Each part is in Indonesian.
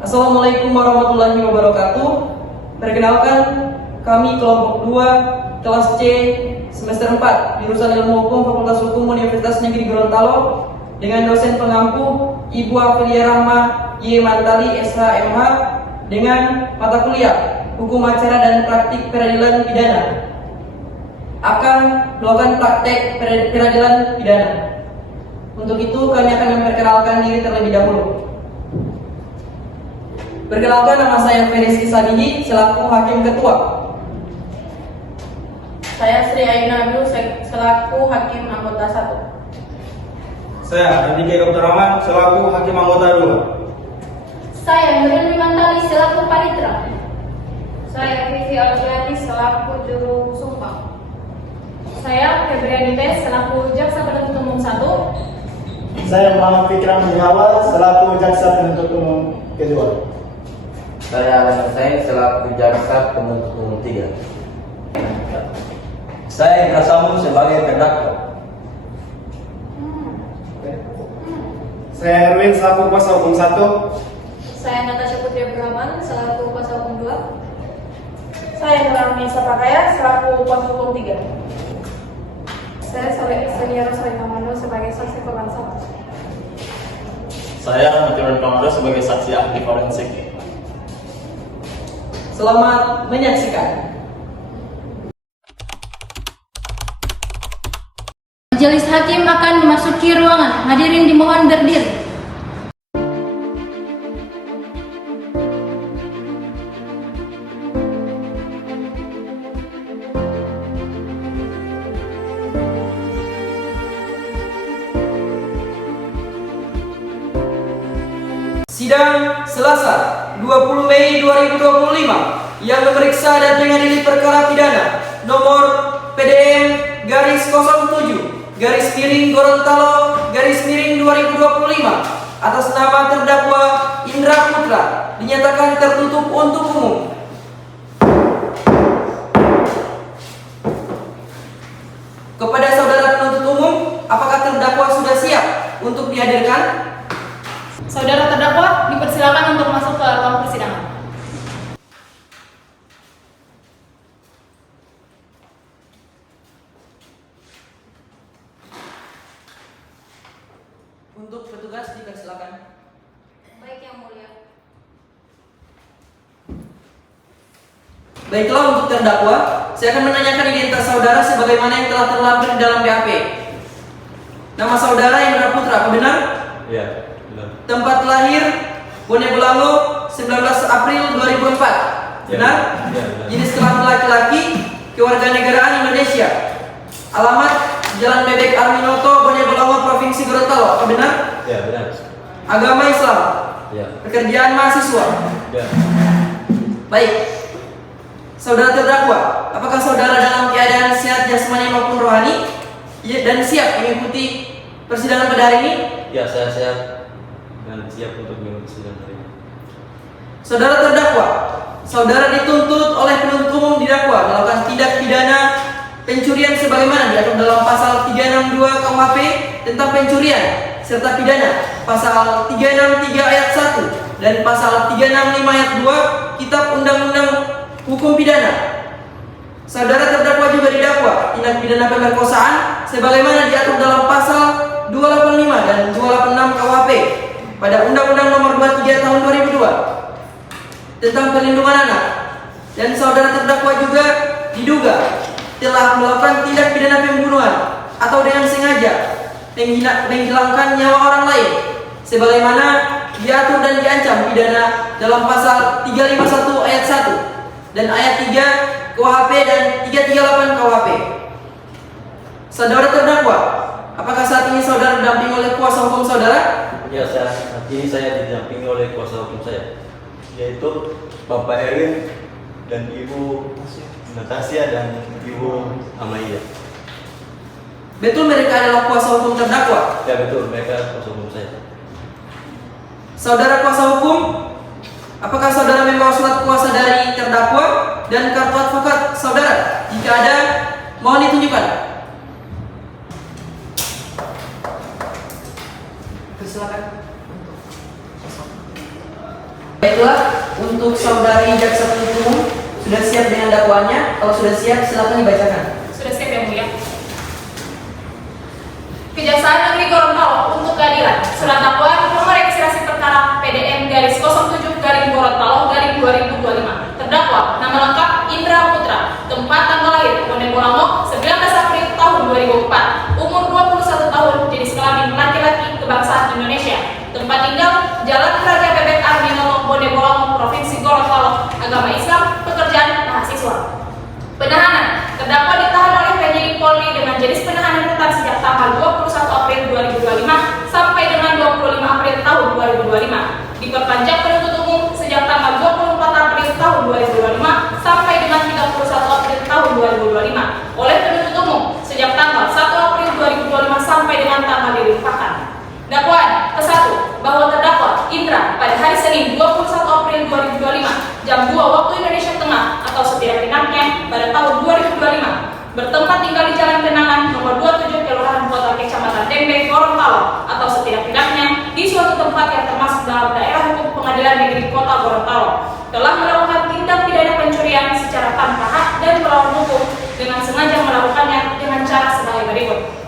Assalamualaikum warahmatullahi wabarakatuh. Perkenalkan, kami kelompok 2 kelas C semester 4 jurusan Ilmu Hukum Fakultas Hukum Universitas Negeri Gorontalo dengan dosen pengampu Ibu Afilia Rahma Y. Mantali SH.MH dengan mata kuliah Hukum Acara dan Praktik Peradilan Pidana akan melakukan praktek peradilan pidana. Untuk itu kami akan memperkenalkan diri terlebih dahulu. Perkenalkan, nama saya Feris Kisadihi selaku Hakim Ketua. Saya Sri Aina Abdul selaku Hakim Anggota 1. Saya Andika Dr. Rahman selaku Hakim Anggota 2. Saya Nuril Mantali selaku Panitra. Saya Vivi Alfiani selaku juru sumpah. Saya Febriani Tes selaku Jaksa Penuntut Umum 1. Saya Muhammad Fikran Muhammad selaku Jaksa Penuntut Umum kedua. Saya Ahmad Said selaku Jaksa Penuntut Umum 3. Saya Indra Samu sebagai terdakwa. Saya Erwin selaku kuasa hukum 1. Saya Natasha Putri Abdurrahman selaku kuasa hukum 2. Saya Nurani Sapakaya selaku kuasa hukum 3. Saya Sonia Rosalina Manu sebagai saksi korban 1. Saya Matiuran Komando sebagai saksi ahli forensik. Selamat menyaksikan. Majelis Hakim akan memasuki ruangan. Hadirin dimohon berdiri. Sidang Selasa 20 Mei 2025 yang memeriksa dan mengadili perkara pidana nomor PDM garis 07 garis miring Gorontalo garis miring 2025 atas nama terdakwa Indra Putra dinyatakan tertutup untuk umum. Kepada saudara penuntut umum, apakah terdakwa sudah siap untuk dihadirkan? Saudara terdakwa dipersilakan untuk masuk ke ruang persidangan. Untuk petugas dipersilakan. Baik yang mulia. Baiklah, untuk terdakwa, saya akan menanyakan identitas saudara sebagaimana yang telah terlampir di dalam BAP. Nama saudara Indra Putra, apa benar? Iya, benar. Tempat lahir Bone Bolango 19 April 2004. Benar? Iya, benar. Jenis kelamin laki-laki, kewarganegaraan Indonesia. Alamat Jalan Bebek Arminoto, Bone Bolango, Provinsi Gorontalo. Apa benar? Iya, benar. Agama Islam. Iya. Pekerjaan mahasiswa. Iya. Baik. Saudara terdakwa, apakah saudara dalam keadaan sehat jasmani maupun rohani dan siap mengikuti persidangan pada hari ini? Ya, saya sehat dan siap untuk mengikuti sidang hari ini. Saudara terdakwa, saudara dituntut oleh penuntut umum didakwa melakukan tindak pidana pencurian sebagaimana diatur dalam pasal 362 KUHP tentang pencurian serta pidana, pasal 363 ayat 1 dan pasal 365 ayat 2 Kitab Undang-Undang Hukum Pidana. Saudara terdakwa juga didakwa tindak pidana pemerkosaan sebagaimana diatur dalam pasal 285 dan 286 KUHP pada Undang-Undang Nomor 23 Tahun 2002 tentang perlindungan anak. Dan saudara terdakwa juga diduga telah melakukan tindak pidana pembunuhan atau dengan sengaja menghilangkan nyawa orang lain sebagaimana diatur dan diancam pidana dalam pasal 351 ayat 1 dan ayat 3 KUHP dan 338 KUHP. Saudara terdakwa, apakah saat ini saudara didampingi oleh kuasa hukum saudara? Ya, saat ini saya didampingi oleh kuasa hukum saya, yaitu Bapak Erwin dan Ibu Natasha dan Ibu Amaya. Betul mereka adalah kuasa hukum terdakwa? Ya, betul, mereka kuasa hukum saya. Saudara kuasa hukum, apakah saudara membawa surat kuasa dari terdakwa dan kartu advokat saudara? Jika ada, mohon ditunjukkan. Silakan. Baiklah, untuk saudari jaksa penuntut umum sudah siap dengan dakwaannya? Kalau sudah siap, silakan dibacakan. Sudah siap yang mulia. Kejaksaan Negeri Gorontalo untuk keadilan. Surat dakwaan nomor registrasi perkara PDM garis 07 garing Gorontalo garing 2025. Terdakwa nama lengkap Indra Putra, tempat tanggal lahir Ponorogo 19 April tahun 2004, umur 21 tahun, jenis kelamin laki-laki, kebangsaan Indonesia, tempat tinggal Jalan Raja Bebek Arminoto, Ponorogo, Provinsi Gorontalo, agama Islam, pekerjaan mahasiswa. Penahanan. Terdakwa ditahan oleh penyidik Polri dengan jenis penahanan rutan sejak tanggal 21 April 2025 sampai dengan 25 April tahun 2025. Diperpanjang penuntut umum sejak tanggal 24 April tahun 2025 sampai dengan 31 April tahun 2025 oleh penuntut umum sejak tanggal 1 April 2025 sampai dengan tanggal dilimpahkan. Dakwaan ke-1 bahwa terdakwa Indra pada hari Senin 21 April 2025 jam 2 waktu Indonesia Tengah atau setidak-tidaknya pada tahun 2025 bertempat tinggal di Jalan Kenangan nomor 27 Kelurahan Kota Kecamatan Dembe, Gorontalo atau setidak-tidaknya di suatu tempat yang termasuk dalam daerah hukum Pengadilan Negeri Kota Gorontalo telah melakukan tindak pidana pencurian secara tanpa hak dan melawan hukum dengan sengaja melakukannya dengan cara sebagai berikut.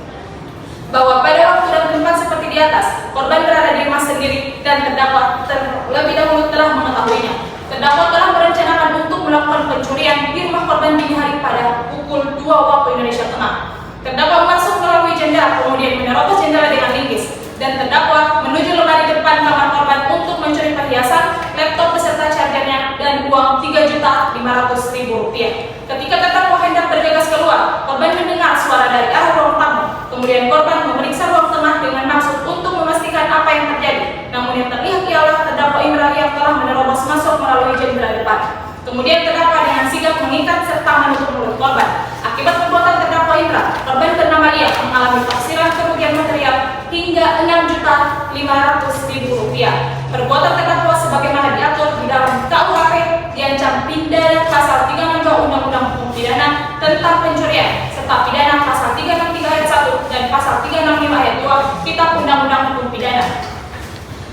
Bahwa pada waktu dan tempat seperti di atas, korban berada di rumah sendiri dan terdakwa terlebih dahulu telah mengetahuinya. Terdakwa telah merencanakan untuk melakukan pencurian di rumah korban dini hari pada pukul 2 waktu Indonesia Tengah. Terdakwa masuk melalui jendela, kemudian menerobos jendela dengan linggis, dan terdakwa menuju lemari depan kamar korban untuk mencuri perhiasan, laptop beserta chargernya, dan uang Rp3.500.000. Ketika terdakwa hendak bergegas keluar, korban mendengar suara dari arah ruang tamu. Kemudian korban memeriksa ruang tengah dengan maksud untuk memastikan apa yang terjadi. Namun yang terlihat ialah terdakwa Indra yang telah menerobos masuk melalui jendela depan. Kemudian terdakwa dengan sigap mengikat serta menutup mulut korban. Akibat perbuatan terdakwa Indra, korban bernama Lia mengalami taksiran kerugian material hingga Rp6.500.000. Perbuatan terdakwa sebagaimana diatur di dalam KUHP diancam pidana pasal 362 Undang-Undang Hukum Pidana tentang pencurian serta pidana pasal 363 ayat 1 dan pasal 365 ayat 2 Kitab Undang-Undang Hukum Pidana.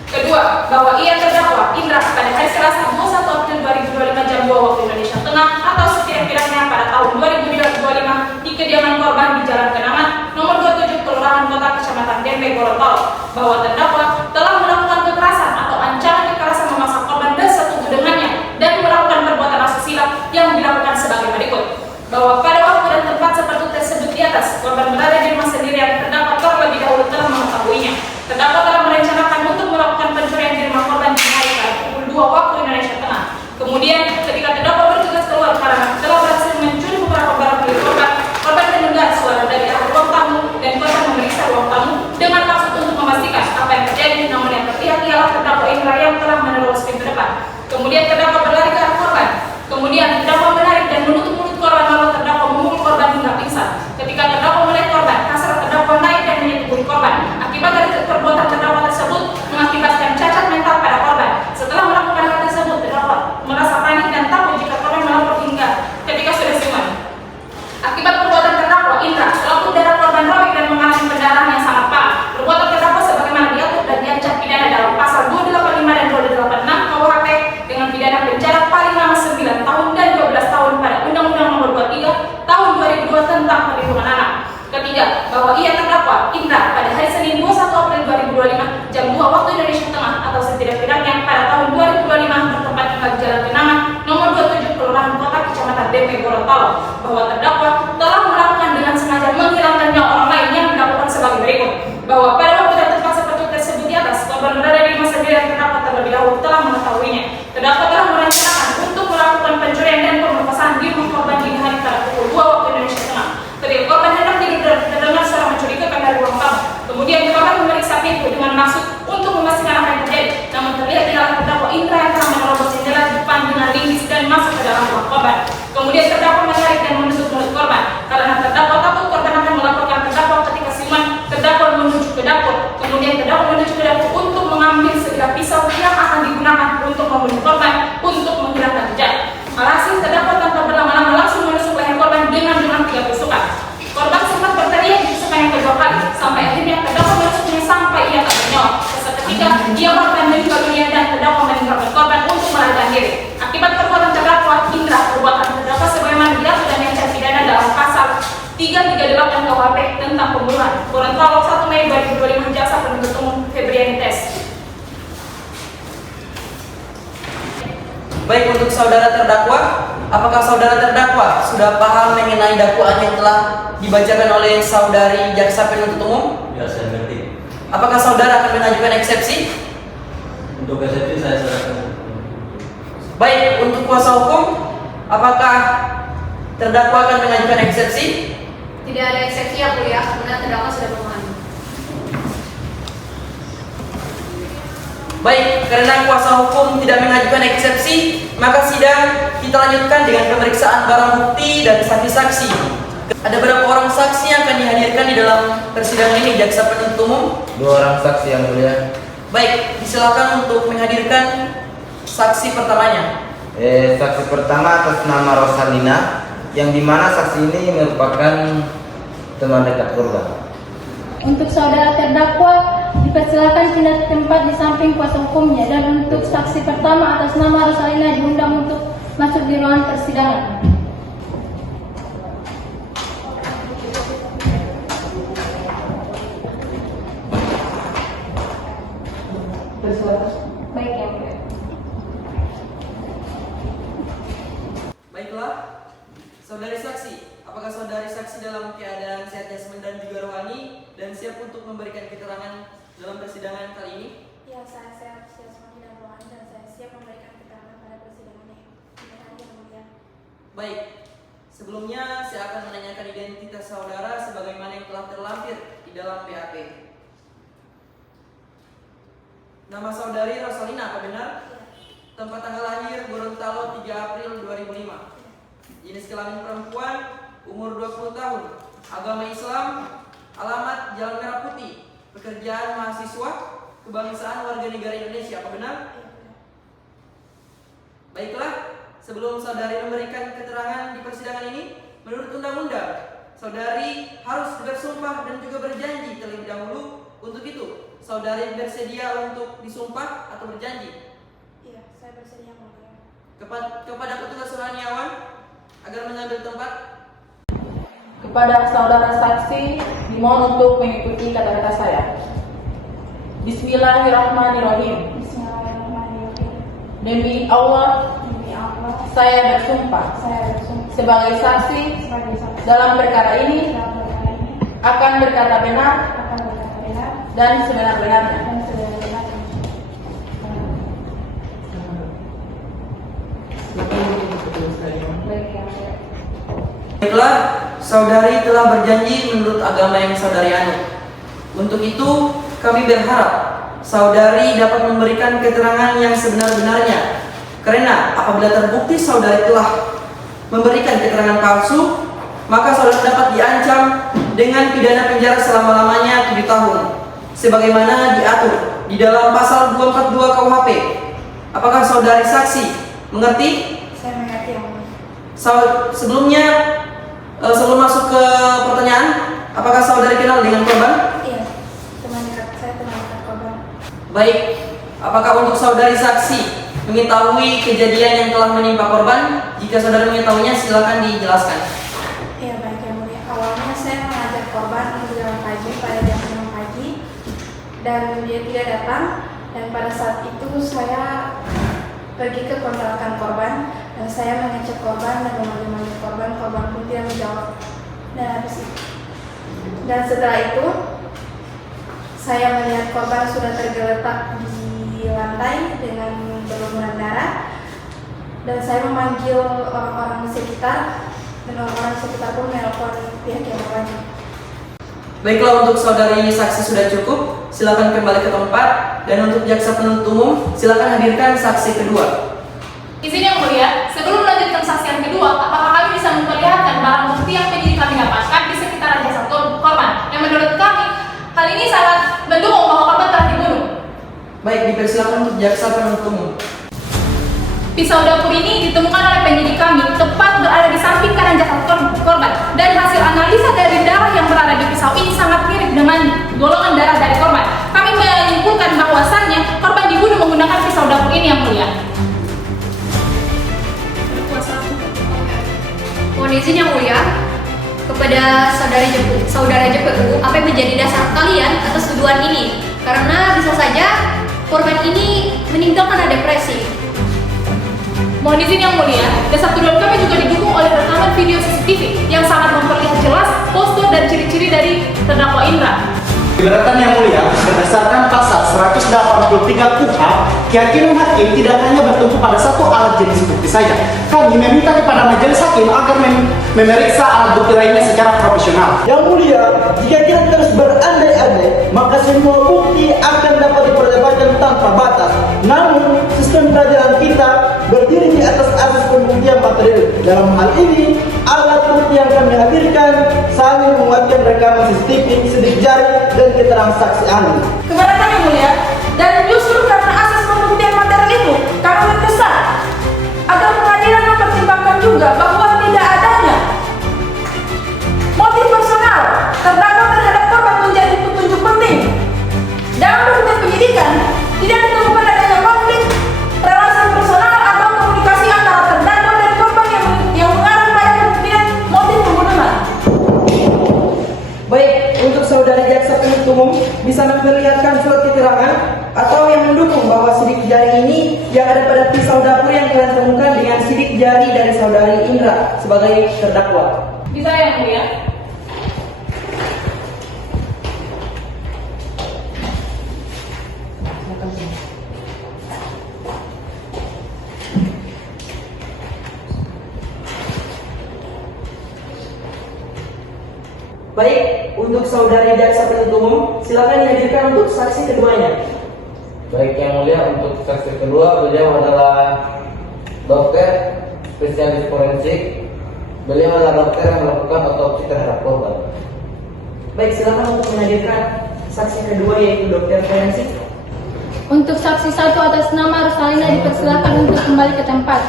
Kedua, bahwa ia terdakwa Indra pada hari Selasa 21 April 2025 jam 2 waktu Indonesia Tengah atau setidak-tidaknya pada tahun 2025 di kediaman korban di Jalan Kenangan nomor 27 Kelurahan Kota Kecamatan Dembe, Gorontalo, bahwa terdakwa telah melakukan kekerasan atau ancaman kekerasan memaksa korban bersekutu dengannya dan melakukan perbuatan asusila yang dilakukan sebagai berikut. Bahwa pada waktu dan tempat seperti tersebut di atas, korban berada di rumah sendirian, terdakwa terlebih dahulu telah mengetahuinya. Terdakwa telah merencanakan untuk melakukan pencurian di rumah korban di hari pada pukul 2 waktu Indonesia Tengah. Kemudian, ketika terdakwa bergegas keluar karena telah berhasil mencuri beberapa barang milik korban, korban mendengar suara dari arah ruang tamu dan korban memeriksa ruang tamu dengan maksud untuk memastikan apa yang terjadi. Namun yang terlihat ialah terdakwa Indra yang telah menerobos pintu depan. Kemudian terdakwa berlari ke arah korban. Kemudian terdakwa menarik dan menutup mulut korban lalu terdakwa memukul korban hingga pingsan. Ketika terdakwa melihat korban, hasrat terdakwa naik dan menyentuh korban. Akibat dari perbuatan terdakwa tersebut mengakibatkan cacat mental pada korban. Setelah melakukan hal tersebut, terdakwa merasa panik dan takut jika korban melapor hingga ketika sudah siuman. Akibat perbuatan terdakwa Indra, selaput darah korban robek dan mengalami pendarahan yang sangat parah. Perbuatan terdakwa sebagaimana diatur dan diancam pidana dalam pasal 285 dan 286 KUHP dengan pidana penjara paling lama 9 tahun dan 12 tahun pada Undang-Undang Nomor 23 Tahun 2002 tentang Perlindungan Anak. Ketiga, bahwa ia terdakwa Indra pada hari Senin 21 April 2025 jam 2 waktu Indonesia Tengah atau setidak-tidaknya pada tahun 2025 bertempat tinggal di Jalan Kenangan nomor 27 Kelurahan Kota Kecamatan Dembe, Gorontalo, bahwa terdakwa telah melakukan dengan sengaja menghilangkan nyawa orang lain yang dilakukan sebagai berikut. Bahwa pada waktu dan tempat seperti tersebut di atas, korban berada di rumah sendiri dan terdakwa terlebih dahulu telah mengetahuinya. Terdakwa telah merencanakan untuk melakukan pencurian dan pemerkosaan di rumah korban dini hari pada pukul 2 waktu Indonesia Tengah. Ketika korban hendak tidur terdengar suara mencurigakan dari ruang tamu. Kemudian korban memeriksa pintu dengan maksud untuk memastikan apa yang terjadi. Namun terlihat di dalam terdakwa Indra yang telah menerobos jendela depan dengan linggis dan masuk ke dalam ruang korban. Kemudian terdakwa menarik dan menutup mulut korban. Karena terdakwa takut korban akan melaporkan terdakwa ketika siuman, terdakwa menuju ke dapur. Kemudian terdakwa menuju ke dapur untuk mengambil sebilah pisau yang akan digunakan untuk membunuh korban untuk menghilangkan jejak. Alhasil terdakwa tanpa berlama-lama langsung menusuk leher korban dengan jumlah 3 tusukan. Korban sempat berteriak di tusukan yang kedua kali sampai akhirnya terdakwa menusuknya sampai ia tak bernyawa. Seketika ia bahkan meninggal dunia dan terdakwa meninggalkan korban untuk tentang pembunuhan. Gorontalo 1 Mei 2025, Jaksa Penuntut Umum Febriani Tes. Baik, untuk saudara terdakwa, apakah saudara terdakwa sudah paham mengenai dakwaan yang telah dibacakan oleh saudari jaksa penuntut umum? Ya, saya mengerti. Apakah saudara akan mengajukan eksepsi? Untuk eksepsi saya serahkan. Baik, untuk kuasa hukum, apakah terdakwa akan mengajukan eksepsi? Tidak ada eksepsi yang mulia, karena terdakwa sudah memahami. Baik, karena kuasa hukum tidak mengajukan eksepsi, maka sidang kita lanjutkan dengan pemeriksaan barang bukti dan saksi-saksi. Ada berapa orang saksi yang akan dihadirkan di dalam persidangan ini, jaksa penuntut umum? 2 orang saksi yang mulia. Baik, disilakan untuk menghadirkan saksi pertamanya. Saksi pertama atas nama Rosalina, yang dimana saksi ini merupakan teman dekat korban. Untuk saudara terdakwa, dipersilakan pindah tempat di samping kuasa hukumnya, dan untuk saksi pertama atas nama Rosalina diundang untuk masuk di ruangan persidangan. Baik, ya. Baiklah, saudari saksi, apakah saudari saksi dalam keadaan sehat jasmani dan juga rohani dan siap untuk memberikan keterangan dalam persidangan kali ini? Ya, saya sehat jasmani dan rohani dan saya siap memberikan keterangan pada persidangan ini. Yang mulia. Baik, sebelumnya saya akan menanyakan identitas saudara sebagaimana yang telah terlampir di dalam BAP. Nama saudari Rosalina, apa benar? Tempat tanggal lahir Gorontalo 3 April 2005. Jenis kelamin perempuan, umur 20 tahun, agama Islam, alamat Jalan Merah Putih, pekerjaan mahasiswa, kebangsaan warga negara Indonesia, apa benar? Baiklah, sebelum saudari memberikan keterangan di persidangan ini, menurut undang-undang, saudari harus bersumpah dan juga berjanji terlebih dahulu. Untuk itu, saudari bersedia untuk disumpah atau berjanji? Iya, saya bersedia mulia. Kepada petugas rohaniawan agar mengambil tempat. Kepada saudara saksi, dimohon untuk mengikuti kata-kata saya. Bismillahirrahmanirrahim. Bismillahirrahmanirrahim. Demi Allah, Demi Allah, saya bersumpah saya bersumpah sebagai saksi sebagai saksi dalam perkara ini dalam perkara ini akan berkata benar akan berkata benar dan sebenar-benarnya. dan sebenar-benarnya. Baik, ya, mulia. Baiklah, saudari telah berjanji menurut agama yang saudari anut. Untuk itu, kami berharap saudari dapat memberikan keterangan yang sebenar-benarnya. Karena apabila terbukti saudari telah memberikan keterangan palsu, maka saudari dapat diancam dengan pidana penjara selama-lamanya 7 tahun. Sebagaimana diatur di dalam pasal 242 KUHP. Apakah saudari saksi mengerti? Saya mengerti, yang mulia. Sebelumnya, sebelum masuk ke pertanyaan, apakah saudari kenal dengan korban? Iya, teman dekat saya, teman dekat korban. Baik, apakah untuk saudari saksi mengetahui kejadian yang telah menimpa korban? Jika saudari mengetahuinya, silakan dijelaskan. Iya, baik, yang mulia. Awalnya saya mengajak korban untuk jalan pagi pada jam 6 pagi dan dia tidak datang, dan pada saat itu saya pergi ke kontrakan korban dan saya mengecek korban dan memanggil korban pun tidak menjawab. Dan habis itu, dan setelah itu saya melihat korban sudah tergeletak di lantai dengan berlumuran darah, dan saya memanggil orang-orang di sekitar, dan orang-orang di sekitar pun menelpon pihak yang berwajib. Baiklah, untuk saudari saksi sudah cukup, silakan kembali ke tempat. Dan untuk jaksa penuntut umum, silakan hadirkan saksi kedua. Izin yang mulia, sebelum melanjutkan saksi yang kedua, apakah kami bisa memperlihatkan barang bukti yang penyidik kami dapatkan di sekitaran jasad korban? Yang menurut kami, hal ini sangat mendukung bahwa korban telah dibunuh. Baik, dipersilakan untuk jaksa penuntut umum. Pisau dapur ini ditemukan oleh penyidik kami tepat berada di samping kanan jasad korban, dan hasil analisa dari darah yang berada di pisau ini sangat mirip dengan golongan darah dari korban. Kami menyimpulkan bahwasannya korban dibunuh menggunakan pisau dapur ini, yang mulia. Mohon izin yang mulia, kepada kepada saudara JPU apa yang menjadi dasar kalian atas tuduhan ini? Karena bisa saja korban ini meninggal karena depresi. Mohon izin Yang Mulia, dasar tuduhan kami juga didukung oleh rekaman video CCTV yang sangat memperlihatkan jelas postur dan ciri-ciri dari terdakwa Indra. Keberatan Yang Mulia, berdasarkan pasal 183 KUHP, keyakinan hakim tidak hanya bertumpu pada satu alat jenis bukti saja. Kami meminta kepada majelis hakim agar memeriksa alat bukti lainnya secara profesional. Yang Mulia, jika kita terus berandai-andai, maka semua bukti akan dapat diperdebatkan tanpa batas. Namun, sistem peradilan kita berdiri di atas asas pembuktian material. Dalam hal ini, alat bukti yang kami hadirkan saling menguatkan rekaman CCTV, sidik jari, dan keterangan saksi ahli. Keberatan Yang Mulia, dan justru karena asas pembuktian material itu, kami mendesak agar pengadilan mempertimbangkan juga bahwa tidak adanya motif personal terdakwa terhadap korban menjadi petunjuk penting. Dalam dokumen penyidikan, tidak ditemukan adanya konflik, relasi personal atau komunikasi antara terdakwa dan korban yang mengarah pada kemungkinan motif pembunuhan. Baik, untuk saudara jaksa penuntut umum bisa memperlihatkan surat keterangan atau yang mendukung bahwa sidik jari ini yang ada pada pisau dapur yang kalian temukan dengan sidik jari dari saudari Indra sebagai terdakwa. Bisa Yang Mulia? Baik, untuk saudari jaksa penuntut umum silakan dihadirkan untuk saksi keduanya. Baik Yang Mulia, untuk saksi kedua beliau adalah dokter spesialis forensik. Beliau adalah dokter yang melakukan otopsi terhadap korban. Baik, silakan untuk menghadirkan saksi kedua yaitu dokter forensik. Untuk saksi 1 atas nama Rosalina dipersilakan untuk kembali ke tempat.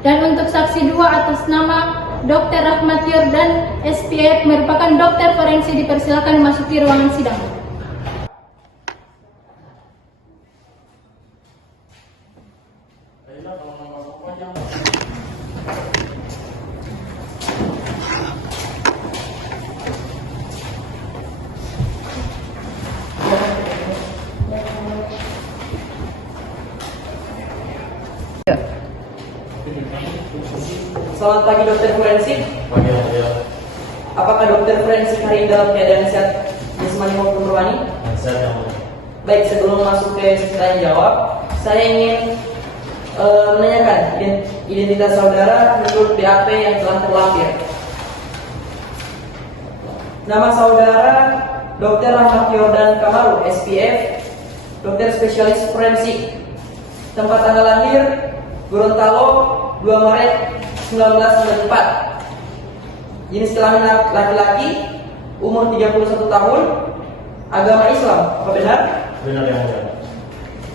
Dan untuk saksi 2 atas nama Dr. Rahmat Yordan SPF merupakan dokter forensik dipersilakan memasuki ruangan sidang. Selamat pagi dokter forensik. Pagi Yang Mulia. Apakah dokter forensik hari ini dalam keadaan sehat jasmani maupun rohani? Sehat Yang Mulia. Baik, sebelum masuk ke tanya jawab, saya ingin menanyakan identitas saudara menurut BAP yang telah terlampir. Nama saudara Dr. Rahmat Yordan Kamaru SPF, dokter spesialis forensik. Tempat tanggal lahir Gorontalo 2 Maret 1994. Jenis kelamin laki-laki, umur 31 tahun, agama Islam. Apa benar? Benar Yang Mulia.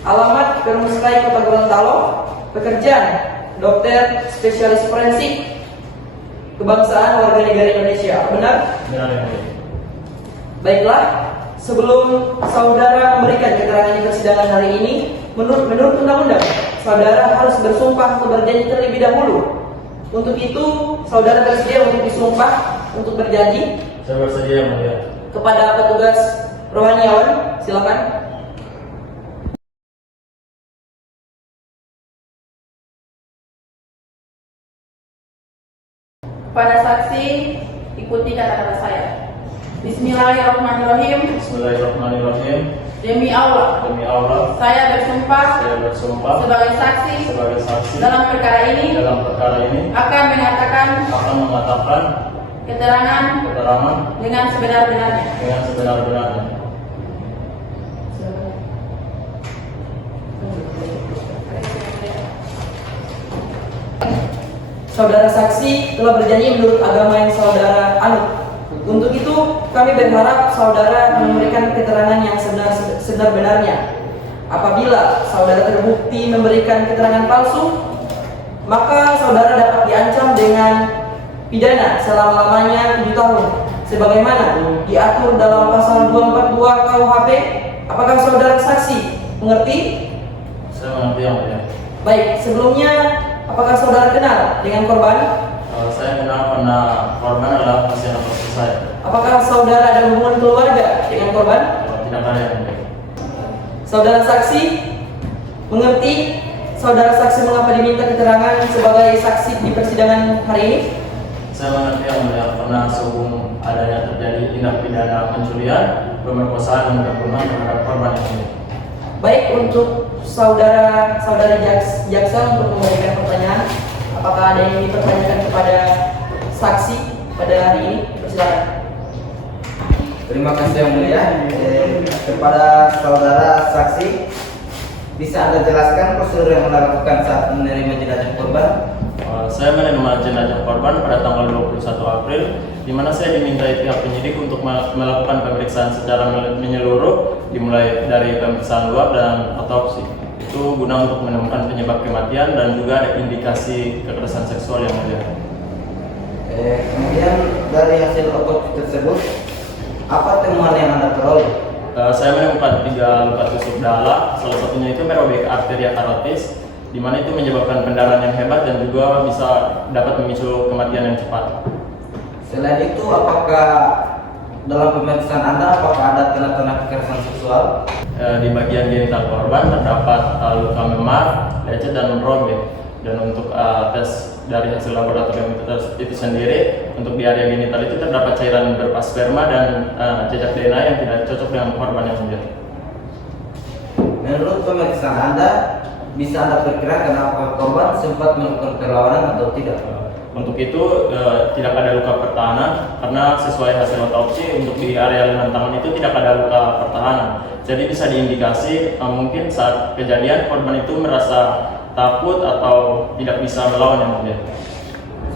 Alamat Permuskai Kota Gorontalo. Pekerjaan dokter spesialis forensik. Kebangsaan warga negara Indonesia. Apa benar? Benar Yang Mulia. Baiklah, sebelum saudara memberikan keterangan di persidangan hari ini, menurut undang-undang, saudara harus bersumpah atau berjanji terlebih dahulu. Untuk itu, saudara bersedia untuk disumpah untuk berjanji? Saya bersedia Yang Mulia. Kepada petugas rohaniawan, silakan. Pada saksi, ikuti kata-kata saya. Bismillahirrahmanirrahim. Bismillahirrahmanirrahim. Demi Allah, saya bersumpah sebagai saksi dalam perkara ini akan mengatakan keterangan dengan sebenar-benarnya. Saudara saksi telah berjanji menurut agama yang saudara anut. Untuk itu, kami berharap saudara memberikan keterangan yang sebenar-benarnya. Apabila saudara terbukti memberikan keterangan palsu, maka saudara dapat diancam dengan pidana selama-lamanya 7 tahun, sebagaimana diatur dalam pasal 242 KUHP. Apakah saudara saksi mengerti? Saya mengerti Yang Mulia. Baik, sebelumnya apakah saudara kenal dengan korban? Saya kenal karena korban adalah pasien saya. apakah saudara ada hubungan keluarga dengan korban? Tidak ada yang mulia. Saudara saksi mengerti saudara saksi mengapa diminta keterangan sebagai saksi di persidangan hari ini? Saya mengerti yang mulia karena sehubung adanya terjadi tindak pidana pencurian, pemerkosaan dan pembunuhan terhadap korban ini. Baik, untuk saudari jaksa untuk memberikan pertanyaan, apakah ada yang dipertanyakan kepada saksi pada hari ini? Silakan. Terima kasih yang mulia. Kepada saudara saksi, bisa Anda jelaskan prosedur yang Anda lakukan saat menerima jenazah korban? Saya menerima jenazah korban pada tanggal 21 April, di mana saya dimintai pihak penyidik untuk melakukan pemeriksaan secara menyeluruh, dimulai dari pemeriksaan luar dan otopsi. Itu guna untuk menemukan penyebab kematian dan juga ada indikasi kekerasan seksual yang mulia. Kemudian dari hasil otopsi tersebut, apa temuan yang Anda peroleh? Saya menemukan 3 luka tusuk dala, salah satunya itu merobek arteria karotis, di mana itu menyebabkan pendarahan yang hebat dan juga bisa dapat memicu kematian yang cepat. Selain itu, apakah dalam pemeriksaan Anda ada tanda-tanda kekerasan seksual? Di bagian genital korban terdapat luka memar, lecet dan merobek. Dan untuk tes dari hasil laboratorium itu sendiri, untuk di area genital itu terdapat cairan berupa sperma dan jejak DNA yang tidak cocok dengan korban yang sendiri. Menurut pemeriksaan Anda, bisa Anda perkirakan apakah korban sempat melakukan perlawanan atau tidak? Untuk itu tidak ada luka pertahanan karena sesuai hasil otopsi untuk di area lengan tangan itu tidak ada luka pertahanan. Jadi bisa diindikasi mungkin saat kejadian korban itu merasa takut atau tidak bisa melawan yang mulia.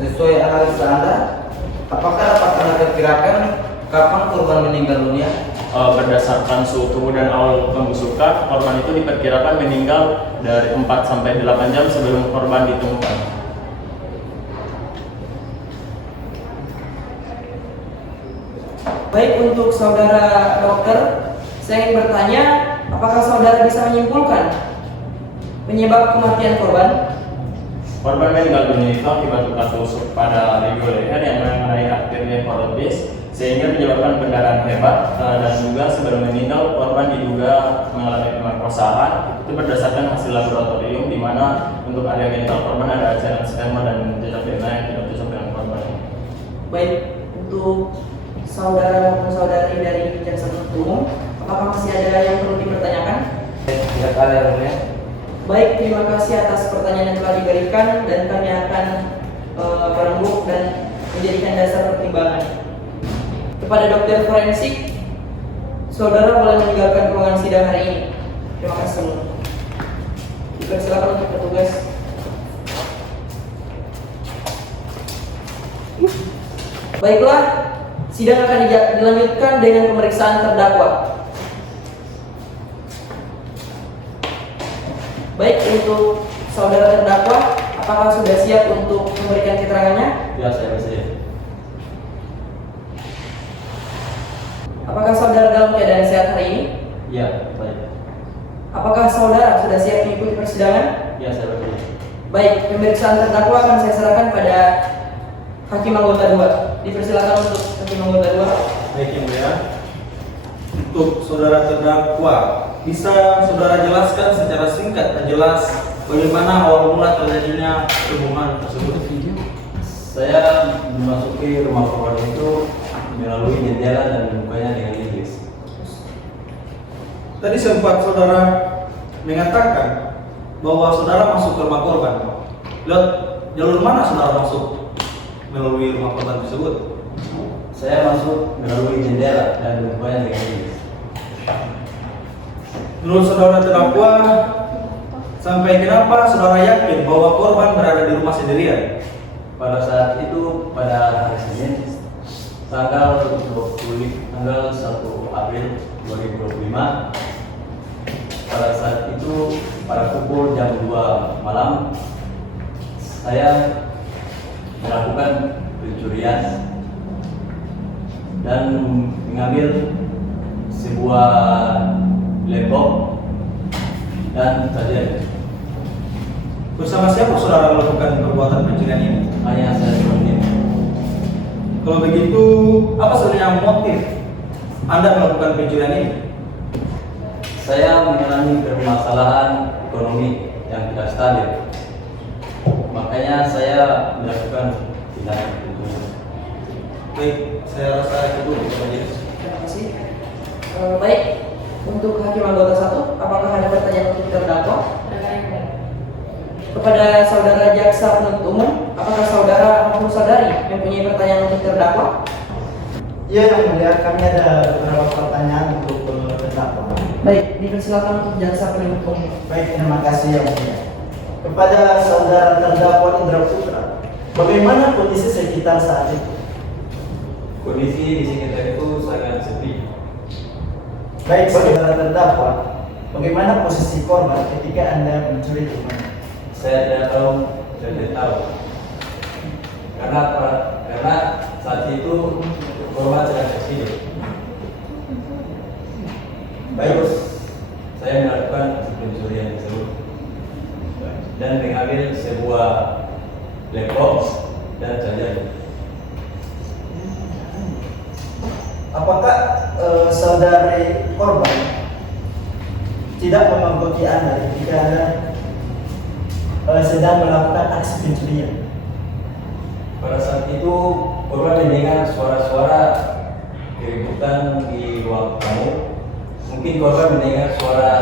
Sesuai analisa Anda, apakah dapat Anda perkirakan kapan korban meninggal dunia? Berdasarkan suhu tubuh dan awal pembusukan, korban itu diperkirakan meninggal dari 4 sampai 8 jam sebelum korban ditemukan. Baik, untuk saudara dokter, saya ingin bertanya, apakah saudara bisa menyimpulkan penyebab kematian korban? Korban meninggal dunia itu akibat luka tusuk pada rego leher yang mengenai arteria karotis sehingga menyebabkan pendarahan hebat dan juga sebelum meninggal korban diduga mengalami pemerkosaan. Itu berdasarkan hasil laboratorium di mana untuk area genital korban ada cairan sperma dan jejak DNA yang tidak cocok dengan korban. Baik, untuk saudara maupun saudari dari jaksa penuntut umum, apakah masih ada yang perlu dipertanyakan? Tidak ada yang mulia. Baik, terima kasih atas pertanyaan yang telah diberikan dan kami akan merembuk dan menjadikan dasar pertimbangan. Kepada dokter forensik, saudara boleh meninggalkan ruangan sidang hari ini. Terima kasih semua. Dipersilakan untuk petugas. Baiklah, sidang akan dilanjutkan dengan pemeriksaan terdakwa. Baik, untuk saudara terdakwa, apakah sudah siap untuk memberikan keterangannya? Ya, saya bersedia. Apakah saudara dalam keadaan sehat hari ini? Ya, baik. Apakah saudara sudah siap mengikuti persidangan? Ya, saya bersedia. Baik, pemeriksaan terdakwa akan saya serahkan pada Hakim Anggota 2. Dipersilakan untuk Hakim Anggota 2. Baik, yang mulia. Untuk saudara terdakwa, bisa saudara jelaskan secara singkat dan jelas bagaimana awal mula terjadinya pembunuhan tersebut? Saya memasuki rumah korban itu melalui jendela dan membukanya dengan linggis. Tadi sempat saudara mengatakan bahwa saudara masuk ke rumah korban. Lewat jalur mana saudara masuk melalui rumah korban tersebut? Saya masuk melalui jendela dan membukanya dengan linggis. Menurut saudara terdakwa, sampai kenapa saudara yakin bahwa korban berada di rumah sendirian? Pada saat itu, pada hari Senin, tanggal 1 April 2025, pada saat itu pada pukul jam 2 malam, saya melakukan pencurian dan mengambil sebuah laptop dan charger. Bersama siapa saudara melakukan perbuatan pencurian ini? Hanya saya sendiri. Kalau begitu, apa sebenarnya motif Anda melakukan pencurian ini? Saya mengalami permasalahan ekonomi yang tidak stabil. Makanya saya melakukan tindakan pencurian. Baik, saya rasa itu dulu Pak Majelis. Terima kasih. Baik, untuk hakim anggota 1, apakah ada pertanyaan untuk terdakwa? Kepada saudara jaksa penuntut umum, apakah saudara maupun saudari mempunyai pertanyaan untuk terdakwa? Ya, yang mulia, kami ada beberapa pertanyaan untuk terdakwa. Baik, dipersilakan untuk jaksa penuntut umum. Baik, terima kasih yang mulia. Kepada saudara terdakwa Indra Putra, bagaimana kondisi sekitar saat itu? Kondisi di sekitar itu sangat sepi. Baik, saudara terdakwa, bagaimana posisi korban ketika Anda mencuri rumah? Saya tidak tahu, saya tidak tahu. Karena saat itu korban sedang tertidur. Terus saya melakukan pencurian tersebut dan mengambil sebuah laptop dan charger. Apakah saudari korban tidak memergoki Anda ketika Anda sedang melakukan aksi pencurian? Pada saat itu korban mendengar suara-suara keributan di ruang tamu. Mungkin korban mendengar suara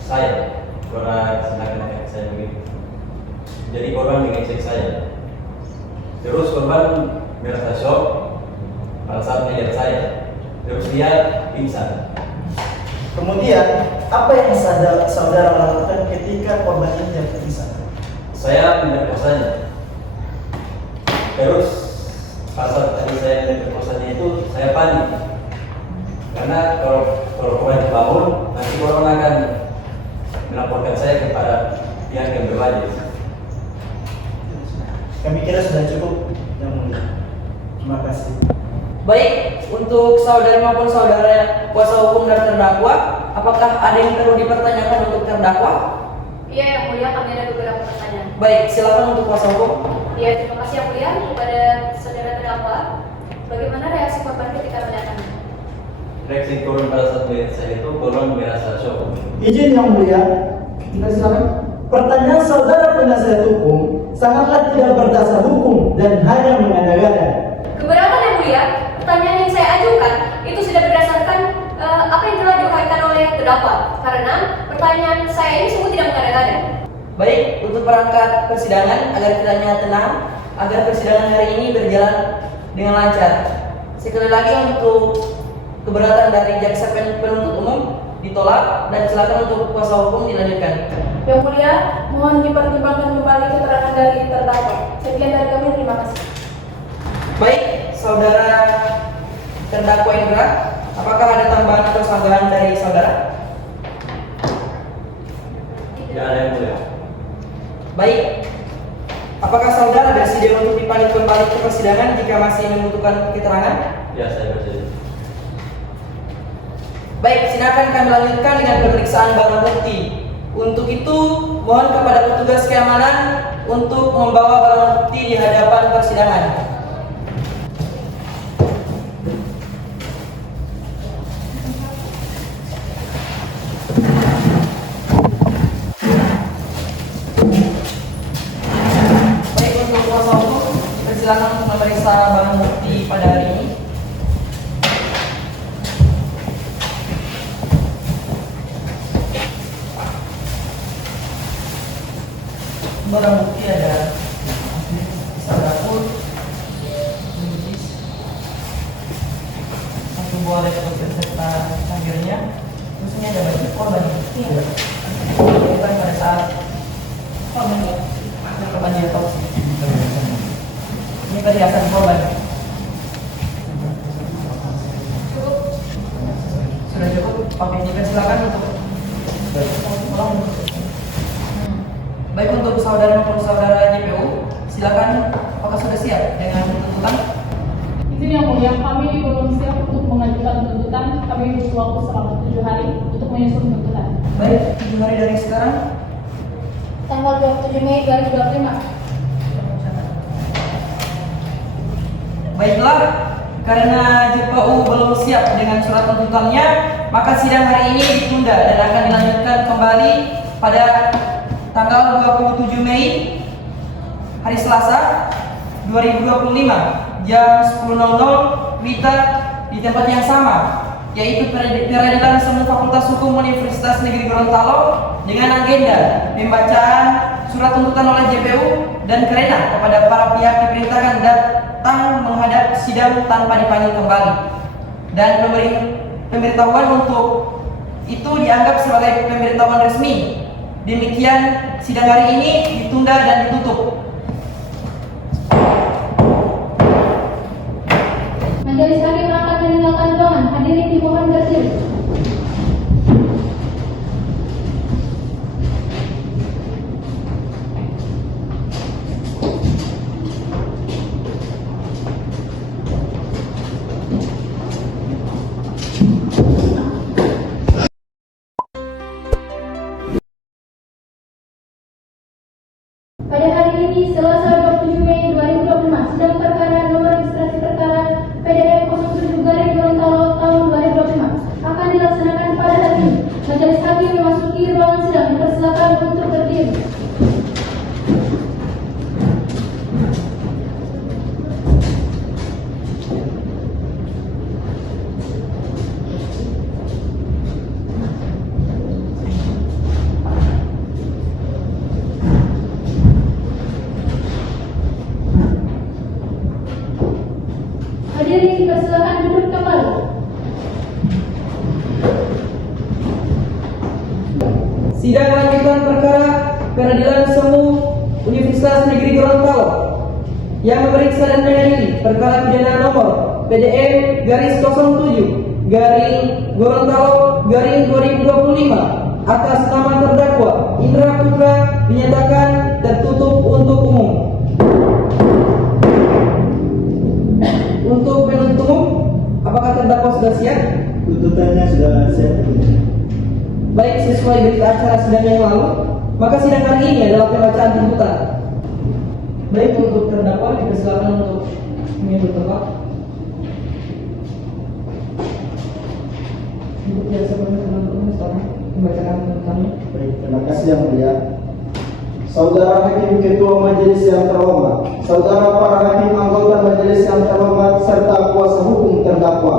saya, suara sedangkan saya begitu. Jadi korban mengecek saya. Terus korban merasa shock pada saat melihat saya. Terus dia pingsan. Kemudian, apa yang saudara lakukan ketika korban ini jatuh pingsan? Saya menerposanya. Terus pasal tadi saya menerposanya itu saya panik. Karena kalau korban dibangun, nanti korban akan melaporkan saya kepada pihak yang berwajib. Kami kira sudah cukup, yang mulia. Terima kasih. Baik, untuk saudari maupun saudara kuasa hukum dan terdakwa, apakah ada yang perlu dipertanyakan untuk terdakwa? Iya, yang mulia, kami ada beberapa pertanyaan. Baik, silakan untuk kuasa hukum. Ya, terima kasih yang mulia kepada saudara terdakwa. Bagaimana reaksi korban ketika mendatangi? Reaksi korban pada saat melihat saya itu korban merasa shock. Izin yang mulia, Kita silakan. pertanyaan saudara penasihat hukum sangatlah tidak berdasar hukum dan hanya mengada-ngada. Keberatan yang mulia, pertanyaan yang saya ajukan itu sudah berdasarkan apa yang telah diuraikan oleh terdakwa. Karena pertanyaan saya ini sungguh tidak mengada-ngada. Baik, untuk perangkat persidangan agar kiranya tenang, agar persidangan hari ini berjalan dengan lancar. Sekali lagi untuk keberatan dari jaksa penuntut umum ditolak dan silakan untuk kuasa hukum dilanjutkan. Yang mulia, mohon dipertimbangkan kembali keterangan dari terdakwa. Sekian dari kami, terima kasih. Baik, saudara terdakwa Indra, apakah ada tambahan atau sanggahan dari saudara? Tidak ada yang mulia. Baik, apakah saudara bersedia untuk dipanggil kembali ke persidangan jika masih membutuhkan keterangan? Ya, saya bersedia. Baik, silakan kami lanjutkan dengan pemeriksaan barang bukti. Untuk itu, mohon kepada petugas keamanan untuk membawa barang bukti di hadapan persidangan. Baik, untuk kuasa hukum, persilakan untuk memeriksa barang bukti pada hari ini. Barang bukti ada pisau dapur, satu buah laptop beserta chargernya, terus ini ada baju korban. Kita pada saat korban diotopsi. Ini perhiasan korban. Sudah cukup. Oke, dipersilakan untuk tolong. Baik, untuk saudara maupun saudara JPU, silakan. Apakah sudah siap dengan tuntutan? Izin yang mulia, kami belum siap untuk mengajukan tuntutan. Kami butuh waktu selama 7 hari untuk menyusun tuntutan. Baik, 7 hari dari sekarang. Tanggal 27 Mei 2025. Baiklah, karena JPU belum siap dengan surat tuntutannya, maka sidang hari ini ditunda dan akan dilanjutkan kembali pada tanggal 27 Mei hari Selasa 2025 jam 10.00 WITA di tempat yang sama, yaitu Peradilan Semu Fakultas Hukum Universitas Negeri Gorontalo dengan agenda pembacaan surat tuntutan oleh JPU dan karena kepada para pihak diperintahkan datang menghadap sidang tanpa dipanggil kembali dan memberi pemberitahuan untuk itu dianggap sebagai pemberitahuan resmi. Demikian sidang hari ini ditunda dan ditutup. Majelis hakim akan meninggalkan ruangan. Hadirin dimohon berdiri. Pada hari ini, Selasa 27 Mei 2025, sidang perkara nomor registrasi perkara PDF 07/Gorontalo tahun 2025 akan dilaksanakan pada hari ini. Majelis hakim memasuki ruangan sidang, dipersilakan untuk berdiri. Hadirin dipersilakan duduk kembali. Sidang lanjutan perkara Peradilan Semu Universitas Negeri Gorontalo yang memeriksa dan mengadili perkara pidana nomor PDM garis 07 garing Gorontalo garing 2025 atas nama terdakwa Indra Putra dinyatakan tertutup untuk umum. Untuk penuntut umum, apakah terdakwa sudah siap? Tuntutannya sudah siap. Baik, sesuai berita acara sidang yang lalu, maka sidang hari ini adalah pembacaan tuntutan. Baik, untuk terdakwa dipersilakan untuk menyebut tempat. Untuk biasa penuntut umum sekarang membacakan tuntutannya. Baik, terima kasih yang mulia. Saudara Hakim Ketua Majelis yang terhormat, saudara para hakim anggota Majelis yang terhormat serta kuasa hukum terdakwa,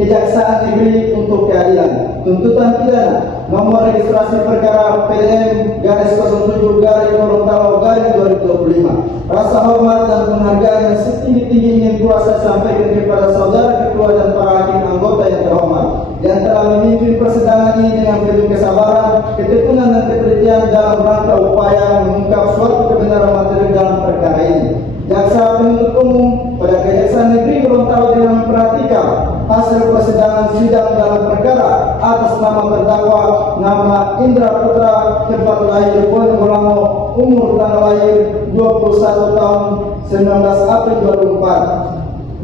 Kejaksaan Negeri untuk Keadilan, tuntutan pidana nomor registrasi perkara PDM garis 07 garing Gorontalo garing 2025. Rasa hormat dan penghargaan yang setinggi-tingginya kuasa sampaikan kepada saudara ketua dan para hakim anggota yang terhormat yang telah memimpin persidangan ini dengan penuh kesabaran, ketekunan dan ketelitian dalam rangka upaya mengungkap suatu kebenaran materi dalam perkara ini. Jaksa penuntut umum pada Kejaksaan Negeri Gorontalo dengan memperhatikan hasil persidangan sidang dalam perkara atas nama terdakwa nama Indra Putra, tempat lahir Bolango, umur tanggal lahir 21 tahun 19 April 2004.